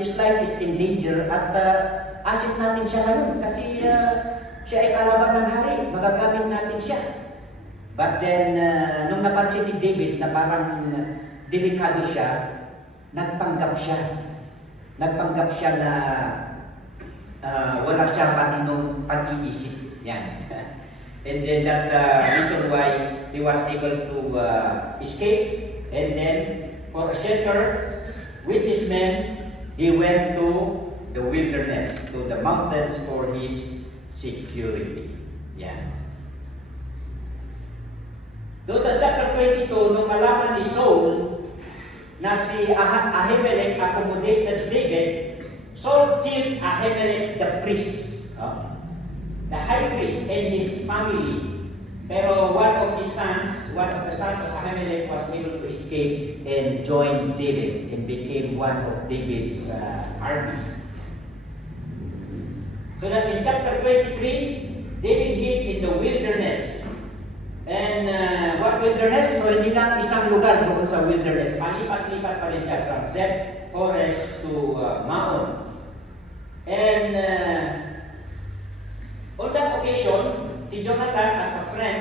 his life is in danger at asset natin siya ngayon kasi siya ay kalaban ng hari, magagamit natin siya. But then, nung napansin ni David na parang delikado siya, nagpanggap siya. Nagpanggap siya na wala siyang matinong pag-iisip. Yan. And then that's the reason why he was able to escape. And then, for a shelter with his men, he went to the wilderness, to the mountains for his security. Yan. Doon sa chapter 22, nung malaman ni Saul na si Ahimelech accommodated David, Saul killed Ahimelech the priest, the high priest and his family. Pero one of the sons of Ahimelech was able to escape and join David and became one of David's army. So that in chapter 23, David hid in the wilderness. And what wilderness? So hindi lang isang lugar doon sa wilderness. Palipat-lipat pa rin siya from Zeb, Horesh to Maon. And on that occasion, si Jonathan as a friend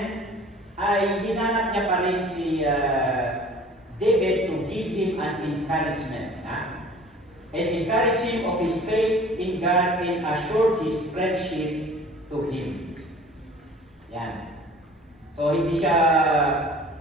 ay hinanap niya pa rin si David to give him an encouragement. And encourage him of his faith in God and assured his friendship to him. Yan. So, hindi siya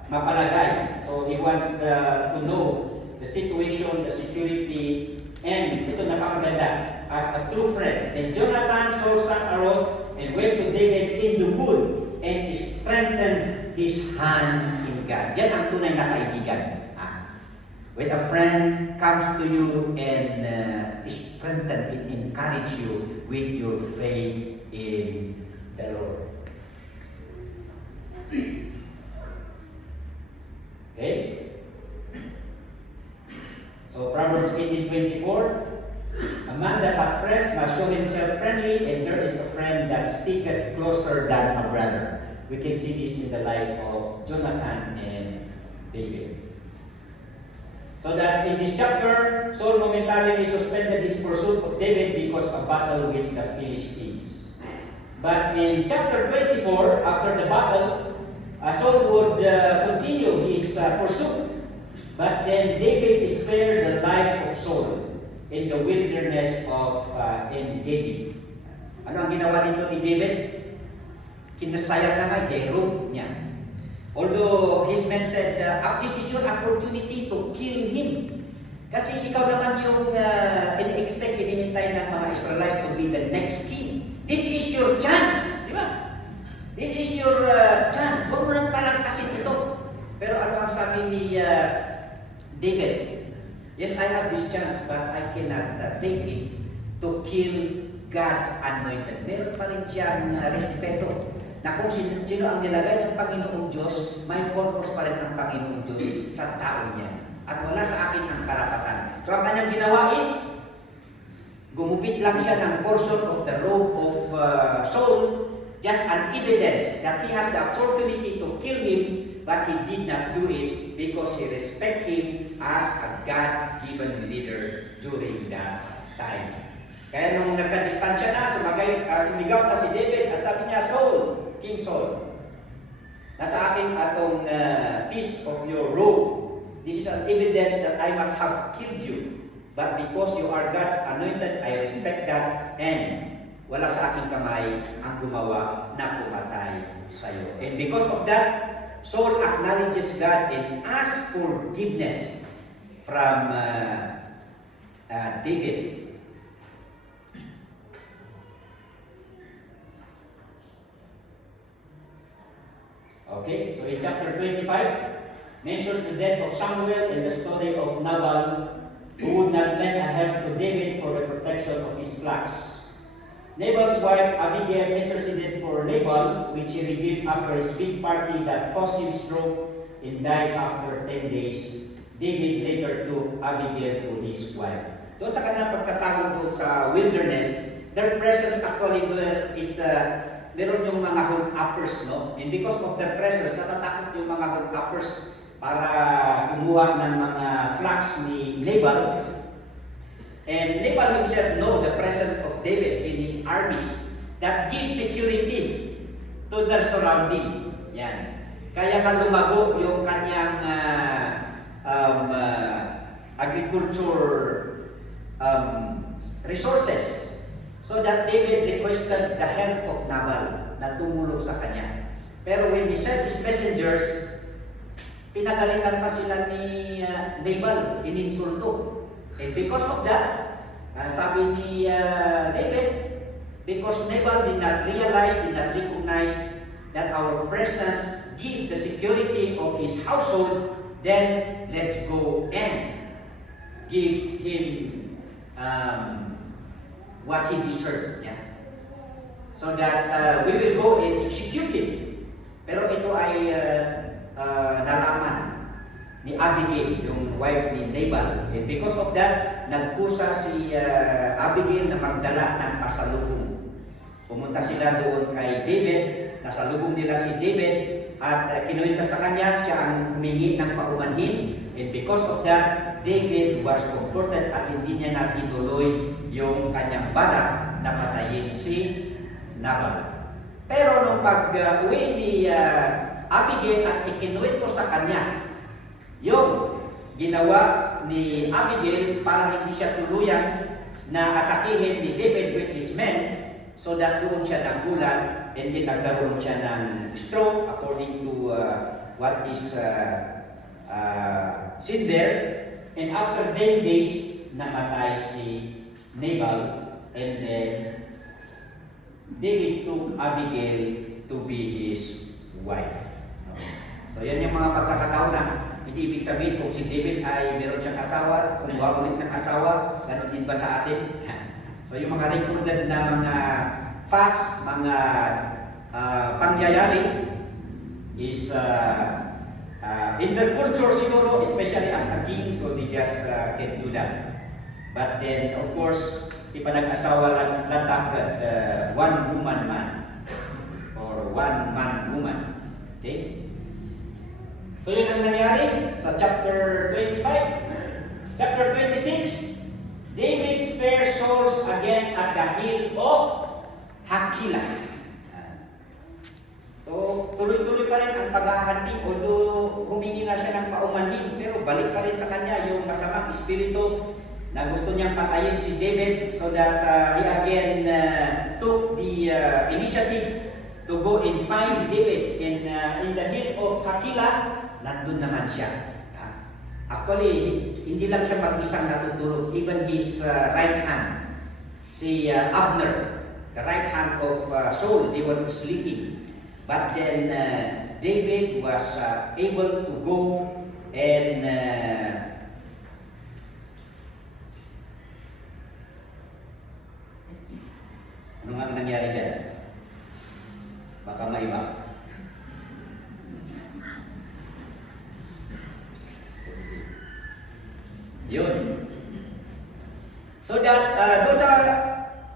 mapalagay. So, he wants to know the situation, the security, and ito napakaganda, as a true friend. And Jonathan, Saul's son, arose and went to David in the wood and strengthened his hand in God. Yan ang tunay na kaibigan. When a friend comes to you and strengthen and encourage you with your faith in the Lord. Okay? So Proverbs 18:24, a man that hath friends must show himself friendly, and there is a friend that sticketh closer than a brother. We can see this in the life of Jonathan and David. So that in this chapter, Saul momentarily suspended his pursuit of David because of a battle with the Philistines. But in chapter 24, after the battle, Saul would continue his pursuit. But then David spared the life of Saul in the wilderness of En-Gedi. Ano ang ginawa dito ni David? Kinasayang na nga, Jerome niya. Although his men said, this is your opportunity to kill him. Kasi ikaw naman yung in-expect, hinihintay ng mga Israelites to be the next king. This is your chance. Di ba? This is your chance. Huwag mo nang palagpasin ito. Pero ano ang sabi ni David? Yes, I have this chance, but I cannot take it to kill God's anointed. Meron pa rin siyang respeto na kung sino ang nilagay ng Panginoong Diyos, may purpose pa rin ang Panginoong Diyos sa tao niya. At wala sa akin ang karapatan. So ang kanyang ginawa is, gumupit lang siya ng portion of the robe of Saul, just an evidence that he has the opportunity to kill him, but he did not do it because he respect him as a God-given leader during that time. Kaya nung nagkadistansya na, sumigaw na si David at sabi niya, Saul, King Saul, nasa akin atong piece of your robe. This is an evidence that I must have killed you. But because you are God's anointed, I respect that, and wala sa aking kamay ang gumawa na pumatay sa iyo. And because of that, Saul acknowledges God and asks forgiveness from David. Okay, so in chapter 25, mentioned the death of Samuel and the story of Nabal, who would not lend a help to David for the protection of his flocks. Nabal's wife Abigail interceded for Nabal, which he rebuked after his big party that caused him stroke and died after 10 days. David later took Abigail to his wife. Doon sa kanilang pagtatago doon sa wilderness, their presence actually there is meron yung mga hold-uppers, no? And because of their presence, natatakot yung mga hold-uppers para kumuha ng mga flocks ni Nabal. And Nabal himself know the presence of David in his armies that gives security to their surrounding. Yan. Kaya nga lumago yung kanyang agriculture resources. So that David requested the help of Nabal na tumulong sa kanya. Pero when he sent his messengers, pinagalitan pa sila ni Nabal, ininsulto. And because of that, sabi ni David, because Nabal did not realize, did not recognize that our presence give the security of his household, then let's go and give him what he deserved. Yeah. So that we will go and execute him. Pero ito ay nalaman ni Abigail, yung wife ni Nabal. And because of that, nagkusa si Abigail na magdala ng pasalubong. Pumunta sila doon kay David, nasalubong nila si David, at kinuwenta sa kanya, siya ang humingi ng paumanhin. And because of that, David was comforted at hindi niya na tinuloy yung kanyang balak na patayin si Nabal. Pero nung pag-uwi ni Abigail at ikinuwento sa kanya yung ginawa ni Abigail para hindi siya tuluyan na atakihin ni David with his men, so that doon siya nagulat and then nagkaroon siya ng stroke according to what is seen there. And after 10 days, namatay si Nabal, and then David took Abigail to be his wife. So yan yung mga pagkakataon na hindi ibig sabihin kung si David ay meron siyang asawa, kumuha ulit ng asawa, ganun din ba sa atin? So yung mga recorded na mga facts, mga pangyayari is in their culture siguro, especially as a king, so they just can do that. But then, of course, di pa nag-asawa latag at one woman man or one man woman. Okay? So yun ang nangyari sa chapter 25. Chapter 26, David spares Saul again at the hill of Hakila. So, tuloy-tuloy pa rin ang paghahanting, although humingi na siya ng paumanhin, pero balik pa rin sa kanya yung masamang espiritu na gusto niyang patayin si David, so that he again took the initiative to go and find David in the hill of Hakila. Nandun naman siya. Actually, hindi lang siya mag-isang natutulog, even his right hand, si Abner, the right hand of Saul, they were sleeping. But then David was able to go and ano nga nangyari dyan? Baka maiba. Yun. So that doon sa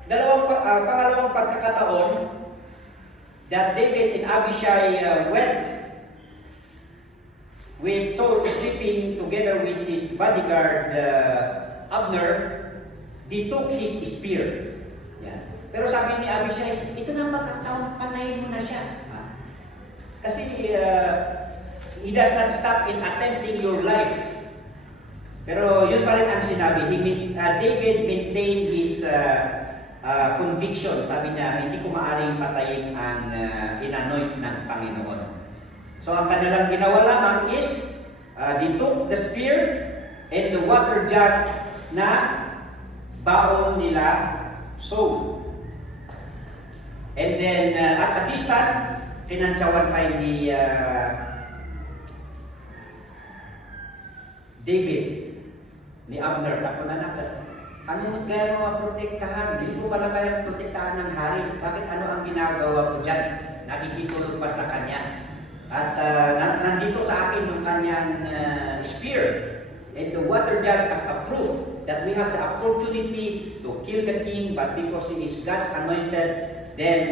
pangalawang pagkakataon, that David and Abishai went with Saul sleeping together with his bodyguard Abner, they took his spear. Yan. Pero sabi ni Abishai, ito na magkataon, patayin mo na siya. Kasi he does not stop in attempting your life. Pero yun pa rin ang sinabi. David maintained his conviction. Sabi niya, hindi ko maaaring patayin ang inanoint ng Panginoon. So ang kanilang ginawa lamang is, they took the spear and the water jug na baon nila Saul. And then, at this time, kinantsawan pa ni David, ni Abner, tako na nakat. Ano kaya mga protektahan? Hindi ko pala kaya protektahan ng hari. Bakit ano ang ginagawa ko dyan? Nakikitulog pa sa kanya. At nandito sa akin yung kanyang spear and the water jug as a proof that we have the opportunity to kill the king, but because he is God's anointed, then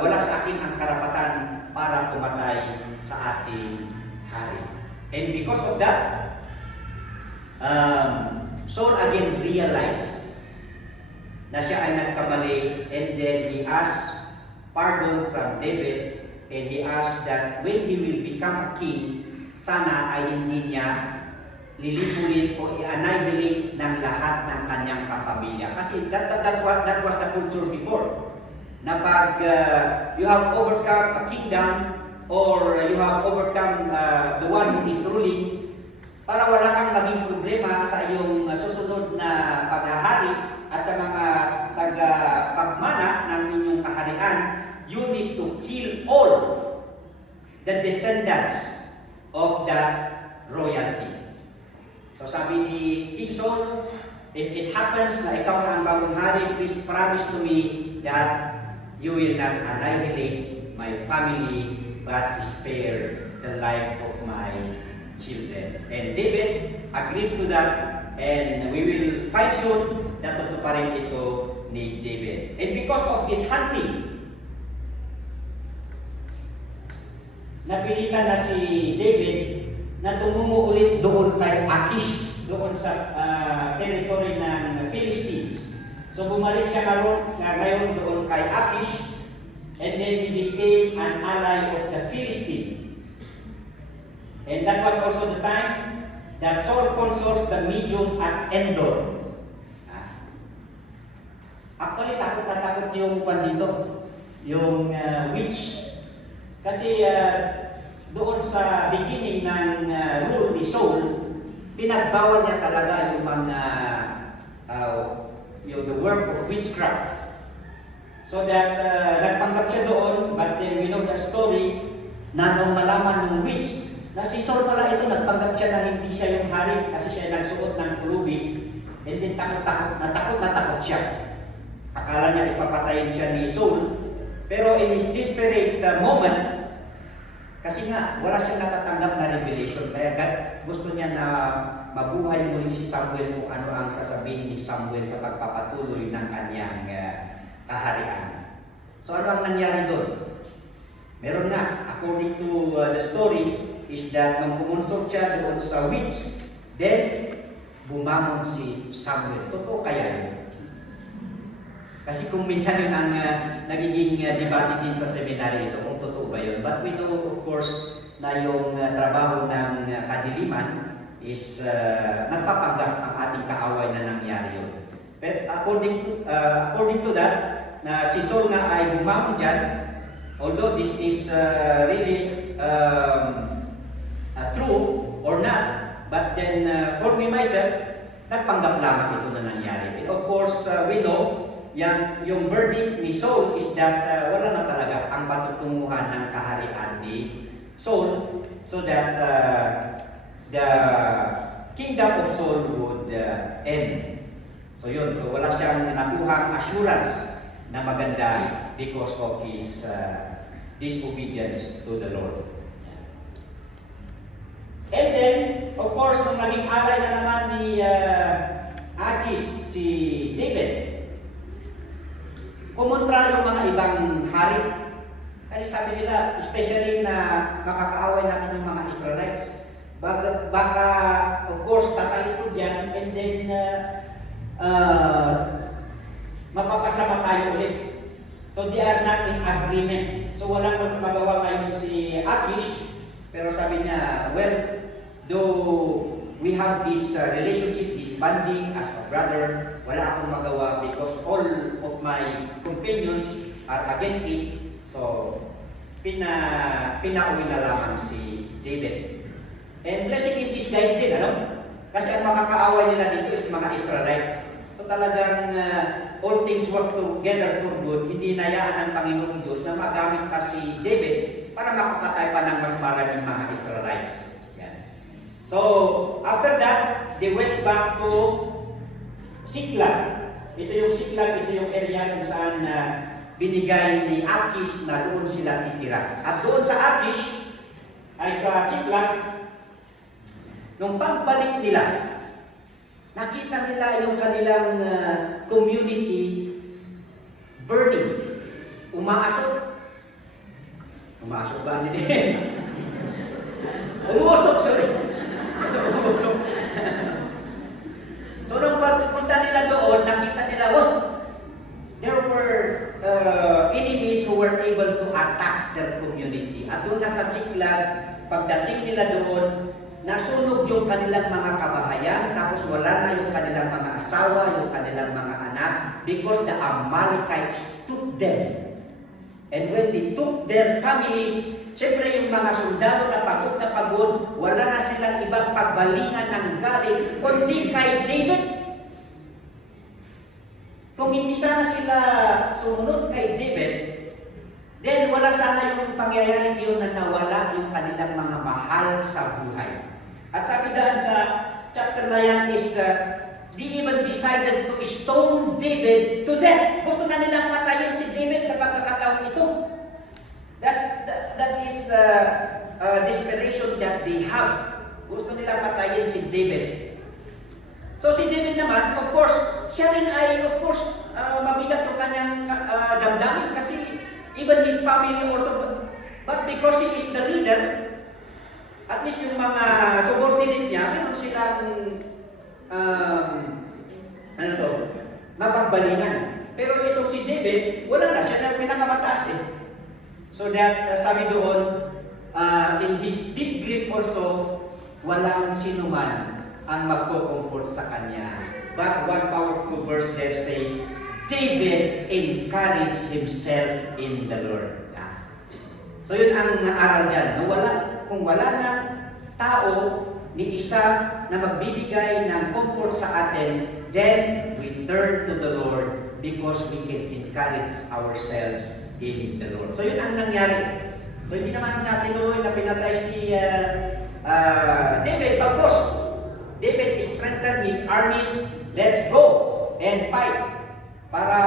wala sa akin ang karapatan para pumatay sa ating hari. And because of that, Saul again realized na siya ay nagkamali, and then he asked pardon from David, and he asked that when he will become a king, sana ay hindi niya lilipulin o i-annihilate ng lahat ng kanyang kapamilya. Kasi that was the culture before. Na pag you have overcome a kingdom or you have overcome the one who is ruling, para wala kang maging problema sa iyong susunod na paghahari at sa mga pagmana ng inyong kaharian, you need to kill all the descendants of that royalty. So sabi ni King Saul, if it happens na ikaw na ang bagong hari, please promise to me that you will not annihilate my family but spare the life of my children. And David agreed to that, and we will find soon na tutuparin ito ni David. And because of his hunting, napilitan na si David na tumungo ulit doon kay Achish, doon sa territory ng Philistines. So bumalik siya ngayon doon kay Achish, and then he became an ally of the Philistines. And that was also the time that Saul consults the medium at Endor. Actually, takot na takot yung pandito, yung witch. Kasi doon sa beginning ng rule ni Saul, pinagbawal niya talaga yung mga the work of witchcraft. So that nagpanggap siya doon, but then we know the story na nung malaman ng witch na si Saul pala ito, nagpanggap siya na hindi siya yung hari kasi siya nagsuot ng pulubi, and then takot na takot siya. Akala niya is papatayin siya ni Saul, pero in his desperate moment, kasi nga wala siyang natatanggap na revelation, kaya gusto niya na mabuhay muli si Samuel kung ano ang sasabihin ni Samuel sa pagpapatuloy ng kanyang kaharian. So ano ang nangyari doon? Meron nga, according to the story, is that nung kumunsok siya doon sa witch, then bumangon si Samuel. Totoo kaya yun? Kasi kung minsan yun ang nagiging debate din sa seminary ito, kung totoo ba yun. But we know, of course, na yung trabaho ng kadiliman is nagpapanggap ang ating kaaway na nangyari yun. But according to that, na si Saul nga ay bumangon dyan, although this is really true or not, but then for me myself, nagpanggap lamang ito na nangyari. And of course, we know, yung verdict ni Saul is that wala na talaga ang patutunguhan ng kaharian ni Saul, so that the kingdom of Saul would end. So yun, so wala siyang nakuhang assurance na maganda because of his disobedience to the Lord. And then, of course, nung naging alay na naman ni Achish si David, kumontra yung mga ibang hari. Kasi sabi nila, especially na makakaaway natin yung mga Israelites, baka of course, tatalito dyan, and then mapapasama tayo ulit. So they are not in agreement. So walang magawa ngayon si Akish, pero sabi niya, well, though we have this relationship, this bonding as a brother, wala akong magawa because all of my companions are against it. So pinauwi na lamang si David. And blessing in disguise din, ano? Kasi ang makakaaway nila dito is mga Israelites. So talagang all things work together for good. Hindi nayaan ng Panginoong Diyos na magamit pa si David para makapatay pa ng mas maraming mga Israelites. Yan. So, after that, they went back to Siklag. Ito yung Siklag, ito yung area kung saan binigay ni Akish na doon sila titira. At doon sa Akish, ay sa Siklag, nung pagbalik nila, nakita nila yung kanilang community burning. Umaasok. Umaasok ba nila? Umusok, sorry. Umusok. So nung pagpunta nila doon, nakita nila, oh, there were enemies who were able to attack their community. At doon na sa Siklag, pagdating nila doon, nasunog yung kanilang mga kabahayan, tapos wala na yung kanilang mga asawa, yung kanilang mga anak, because the Amalekites took them. And when they took their families, siyempre yung mga sundalo na pagod, wala na silang ibang pagbalingan ng galing, kundi kay David. Kung hindi sana sila sumunod kay David, then wala sana yung pangyayaring iyon na nawala yung kanilang mga mahal sa buhay. At sabi daan sa chapter na yan is, they even decided to stone David to death. Gusto na nilang patayin si David sa pagkakataon ito. That is the desperation that they have. Gusto nilang patayin si David. So si David naman, of course, siya rin ay, of course, mabigat yung kanyang damdamin kasi even his family also, but because he is the leader, at least yung mga subordinates niya, meron silang mapagbalingan. Pero itong si David, wala na, siya na pinakamataas eh. So that, sabi doon, in his deep grief also, walang sinuman ang magko-comfort sa kanya. But one powerful verse there says, David encouraged himself in the Lord. So yun ang aral dyan. Kung wala na tao ni isa na magbibigay ng comfort sa atin, then we turn to the Lord because we can encourage ourselves in the Lord. So yun ang nangyari. So hindi naman natin tuloy na pinatay si David. Bagkos, David strengthened his armies. Let's go and fight para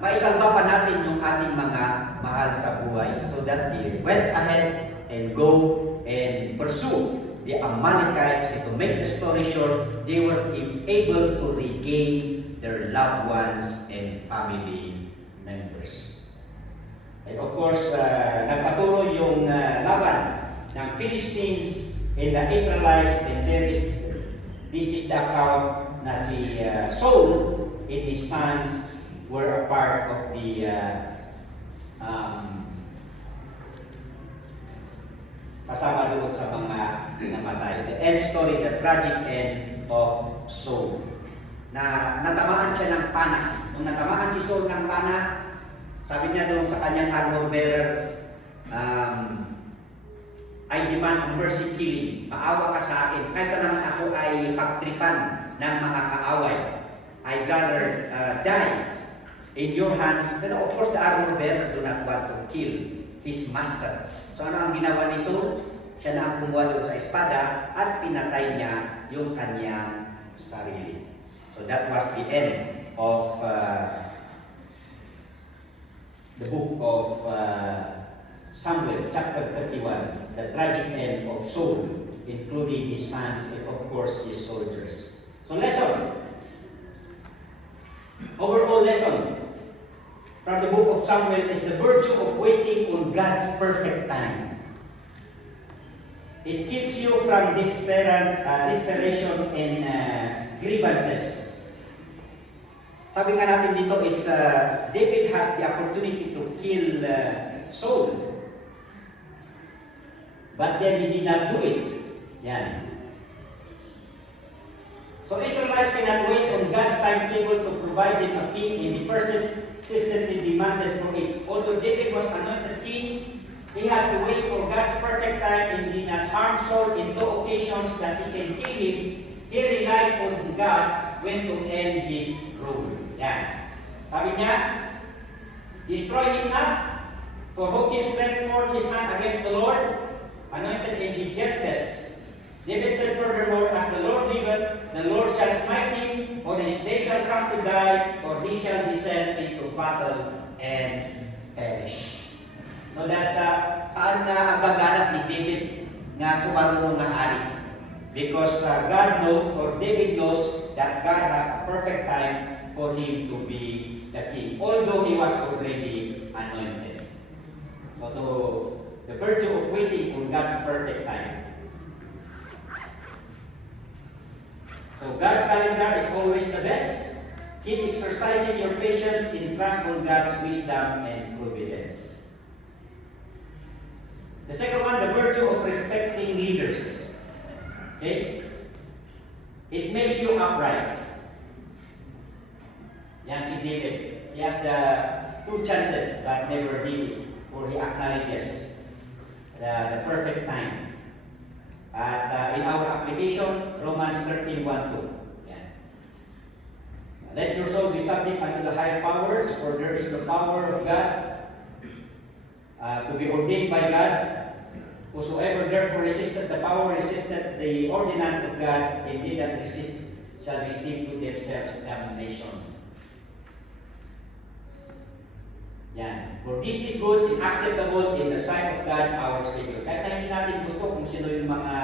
maisalba pa natin yung ating mga mahal sa buhay. So that they went ahead and go and pursue the Amalekites. And to make the story short, they were able to regain their loved ones and family members. And of course, nagpatuloy yung laban ng Philistines and the Israelites. And this is the account na si Saul and his sons were a part of the kasama doon sa mga namatay. The end story, the tragic end of Saul. Na natamaan siya ng pana. Nung natamaan si Saul ng pana, sabi niya doon sa kanyang armor bearer, I demand mercy killing. Maawa ka sa akin. Kaysa naman ako ay pagtripan ng mga kaaway. I'd rather die in your hands. Pero of course, the armor bearer do not want to kill his master. So ano ang ginawa ni Saul? Siya na ang kumuha doon sa espada at pinatay niya yung kanyang sarili. So that was the end of the book of Samuel, chapter 31, the tragic end of Saul, including his sons and of course his soldiers. So lesson. Overall lesson from the book of Samuel is the virtue of waiting on God's perfect time. It keeps you from desperation and grievances. Sabi nga natin dito is David has the opportunity to kill Saul. But then he did not do it. Yan. So Israelites cannot wait on God's timetable to provide them a king, and the person persistently demanded for it. Although David was anointed king, he had to wait for God's perfect time and did not harm Saul in two occasions that he can kill him. He relied on God when to end his rule. Yan. Sabi niya, destroy him not, for who can stretch forth his hand against the Lord, anointed and be guiltless. David said furthermore, as the Lord liveth, the Lord shall smite him, or his day shall come to die, or he shall descend into battle and perish. So that agaganap ni David nga sumarunong nga hari. Because God knows, or David knows, that God has a perfect time for him to be the king, although he was already anointed. So the virtue of waiting on God's perfect time. So God's calendar is always the best. Keep exercising your patience in trust on God's wisdom and providence. The second one, the virtue of respecting leaders. Okay? It makes you upright. Yan si David. He has the two chances but never did it, or he acknowledges the perfect time. At in our application, Romans 13:1-2. Let your soul be subject unto the higher powers, for there is the power of God to be ordained by God. Whosoever therefore resisted the power, resisted the ordinance of God, and did not resist, shall receive to themselves damnation. Yan. For this is good and acceptable in the sight of God our Savior. Kahit na hindi natin gusto kung sino yung mga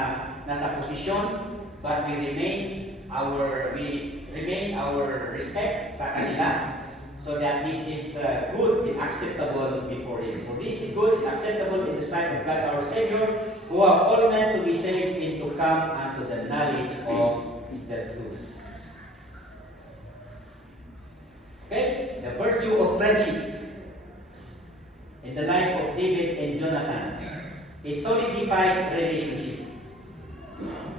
nasa posisyon, but we remain our respect sa kanila, so that this is good and acceptable before Him. For this is good and acceptable in the sight of God our Savior, who have all men to be saved and to come unto the knowledge of the truth. Okay? The virtue of friendship in the life of David and Jonathan. It solidifies relationship.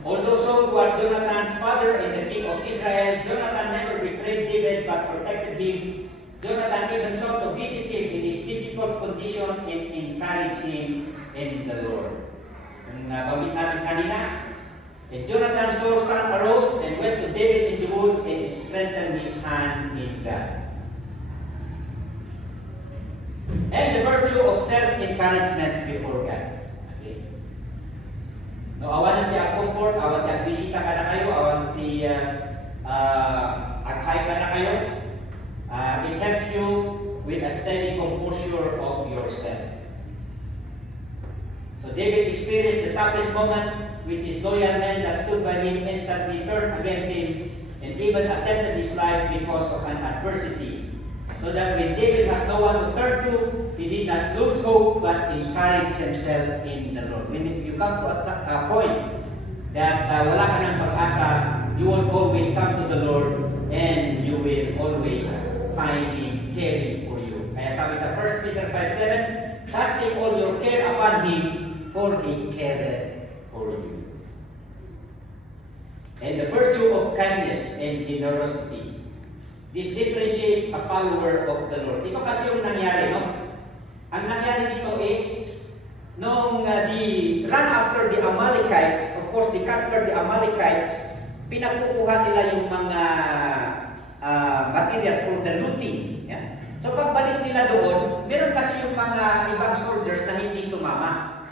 Although Saul was Jonathan's father and the king of Israel, Jonathan never betrayed David but protected him. Jonathan even sought to visit him in his difficult condition and encourage him in the Lord. Ang nabanggit natin kanina, and Jonathan's son arose and went to David in the wood and strengthened his hand in God. And the virtue of self-encouragement before God. Okay. No, awan ti comfort, awan ti bisita ka na kayo, awan ti aghay ka na kayo. It helps you with a steady composure of yourself. So David experienced the toughest moment with his loyal men that stood by him, instantly turned against him, and even attempted his life because of an adversity. So that when David has no one to turn to, he did not lose hope but encouraged himself in the Lord. When you come to a point that wala ka ng pag-asa, you will always come to the Lord and you will always find Him caring for you. Kaya sabi sa 1 Peter 5:7, casting all your care upon Him, for He careth for you. And the virtue of kindness and generosity. This differentiates a follower of the Lord. Ito kasi yung nangyari, no? Ang nangyari dito is, nung they ran after the Amalekites, of course, they captured the Amalekites, pinagkukuha nila yung mga materials for the looting. Yeah? So pagbalik nila doon, meron kasi yung mga ibang soldiers na hindi sumama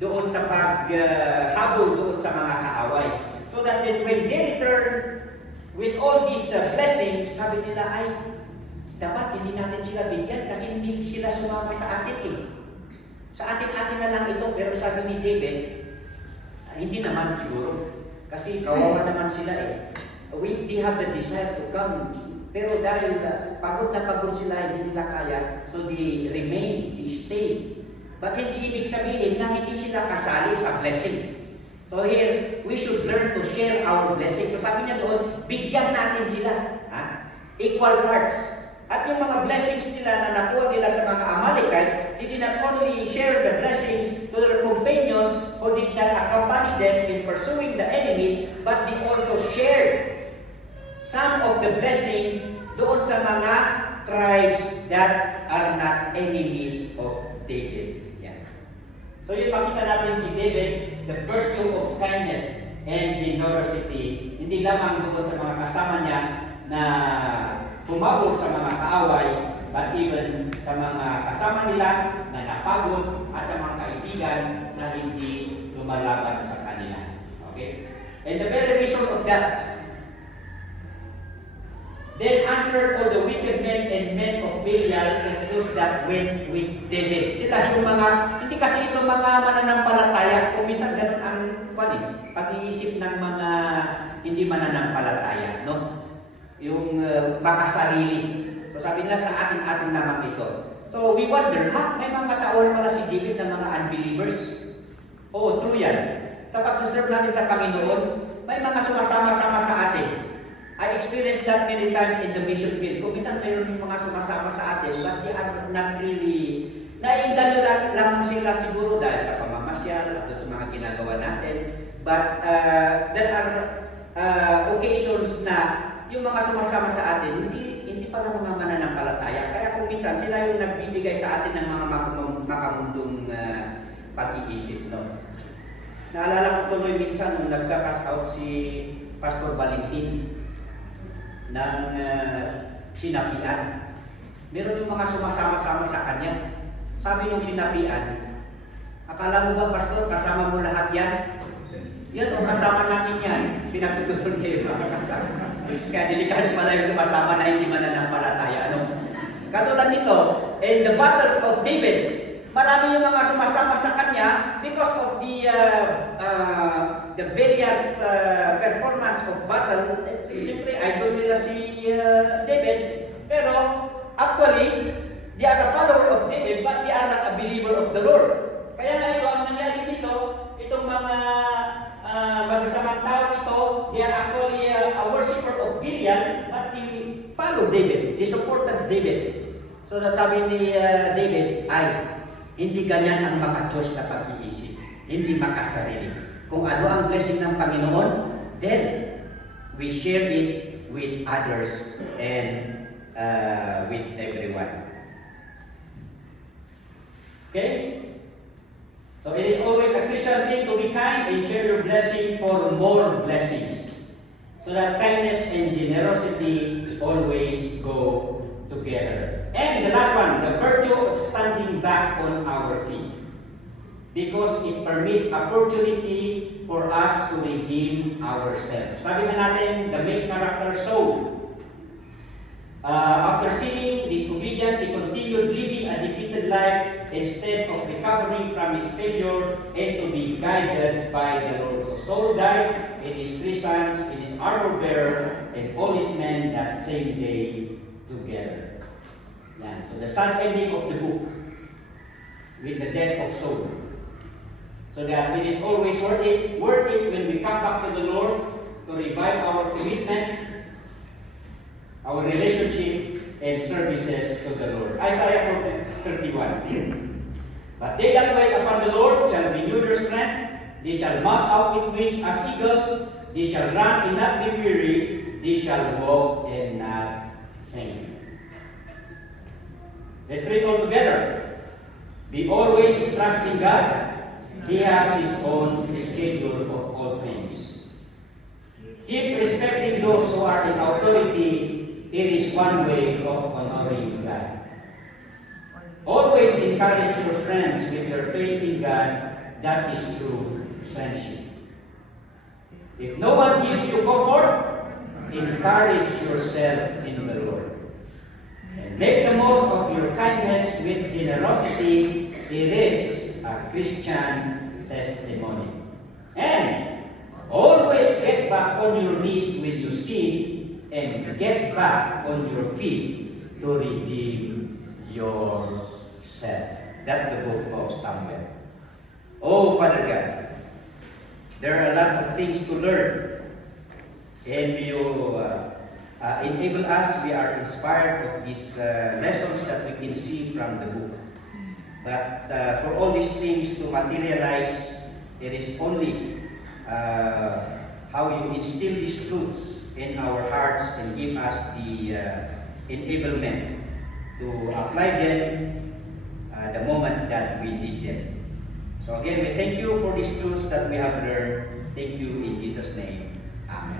doon sa paghabol doon sa mga kaaway. So that then when they return with all these blessings, sabi nila, ay, dapat hindi natin sila bigyan kasi hindi sila sumama sa atin eh. Sa atin-atin na lang ito, pero sabi ni David, hindi naman siguro. Kasi kawawa naman sila eh. They have the desire to come. Pero dahil pagod na pagod sila, hindi nila kaya, so they remain, they stay. But hindi ibig sabihin na hindi sila kasali sa blessing. So here, we should learn to share our blessings. So sabi niya doon, bigyan natin sila. Equal parts. At yung mga blessings nila na nakuha nila sa mga Amalekites, they did not only share the blessings to their companions who did not accompany them in pursuing the enemies, but they also shared some of the blessings doon sa mga tribes that are not enemies of David. Yeah. So yun, makita natin si David, the virtue of kindness and generosity, hindi lamang doon sa mga kasama niya na pumabor sa mga kaaway, but even sa mga kasama nila na napagod at sa mga kaibigan na hindi lumalaban sa kanila. Okay? And the very reason of that, then answered all the wicked men and men of Belial and those that went with David. Sila yung mga, hindi kasi ito mga mananampalataya, kung minsan ganun ang pag-iisip ng mga hindi mananampalataya, no? Yung makasarili. So sabi nila sa atin naman ito. So we wonder, may mga taon pala si David na mga unbelievers? Oo, true yan. Sa pagsaserve natin sa Panginoon, may mga sumasama-sama sa atin. I experienced that many times in the mission field. Kung minsan mayroon yung mga sumasama sa atin, but they are not really, naiinganyo lamang sila siguro dahil sa pamamasyal at sa mga ginagawa natin. But there are occasions na yung mga sumasama sa atin, hindi pala mga mananampalataya. Kaya kung minsan, sila yung nagbibigay sa atin ng mga makamundong pag-iisip. No? Naalala ko tuloy minsan nung nagka-cast out si Pastor Valentin ng sinapian. Meron yung mga sumasama-sama sa kanya. Sabi nung sinapian, akala mo ba, Pastor, kasama mo lahat yan? Yan o, kasama natin yan. Pinagtutulong niya yung mga kasama. Kaya delikado pala yung sumasama na hindi mananampalataya. Katulad nito, in the battles of David, marami yung mga sumasama sa kanya because of the valiant performance of battle. Siyempre, idol nila si David. Pero, actually, they are a follower of David, but they are not a believer of the Lord. Kaya nga ito, ang nangyari dito, itong mga masasamang tao ito, they are actually a worshipper of Belial, but they follow David. They supported David. So sabi ni David ay, hindi ganyan ang maka-Diyos na pag-iisip. Hindi makasarili. Kung ano ang blessing ng Panginoon, then we share it with others and with everyone. Okay? So it is always a Christian thing to be kind and share your blessing for more blessings. So that kindness and generosity always go together. And the last one, the virtue of standing back on our feet. Because it permits opportunity for us to redeem ourselves. Sabi nga natin, the main character Saul. After sinning disobedience, he continued living a defeated life instead of recovering from his failure and to be guided by the Lord. So Saul died, and his 3 sons, and his armor bearer, and all his men that same day together. Yan. So the sad ending of the book with the death of Saul. So that it is always worth it when we come back to the Lord to revive our commitment, our relationship and services to the Lord. Isaiah 31. But they that wait upon the Lord shall renew their strength. They shall mount up with wings as eagles. They shall run and not be weary. They shall walk and not faint. Let's read all together. Be always trusting God. He has His own schedule of all things. Keep respecting those who are in authority. It is one way of honoring God. Always encourage your friends with your faith in God. That is true friendship. If no one gives you comfort, encourage yourself in the Lord. And make the most of your kindness with generosity. It is a Christian testimony. And always get back on your knees when you sin and get back on your feet to redeem yourself. That's the book of Samuel. Oh, Father God, There are a lot of things to learn. And you enable us, we are inspired of these lessons that we can see from the book. But for all these things to materialize, it is only how you instill these truths in our hearts and give us the enablement to apply them the moment that we need them. So again, we thank you for these truths that we have learned. Thank you in Jesus' name. Amen.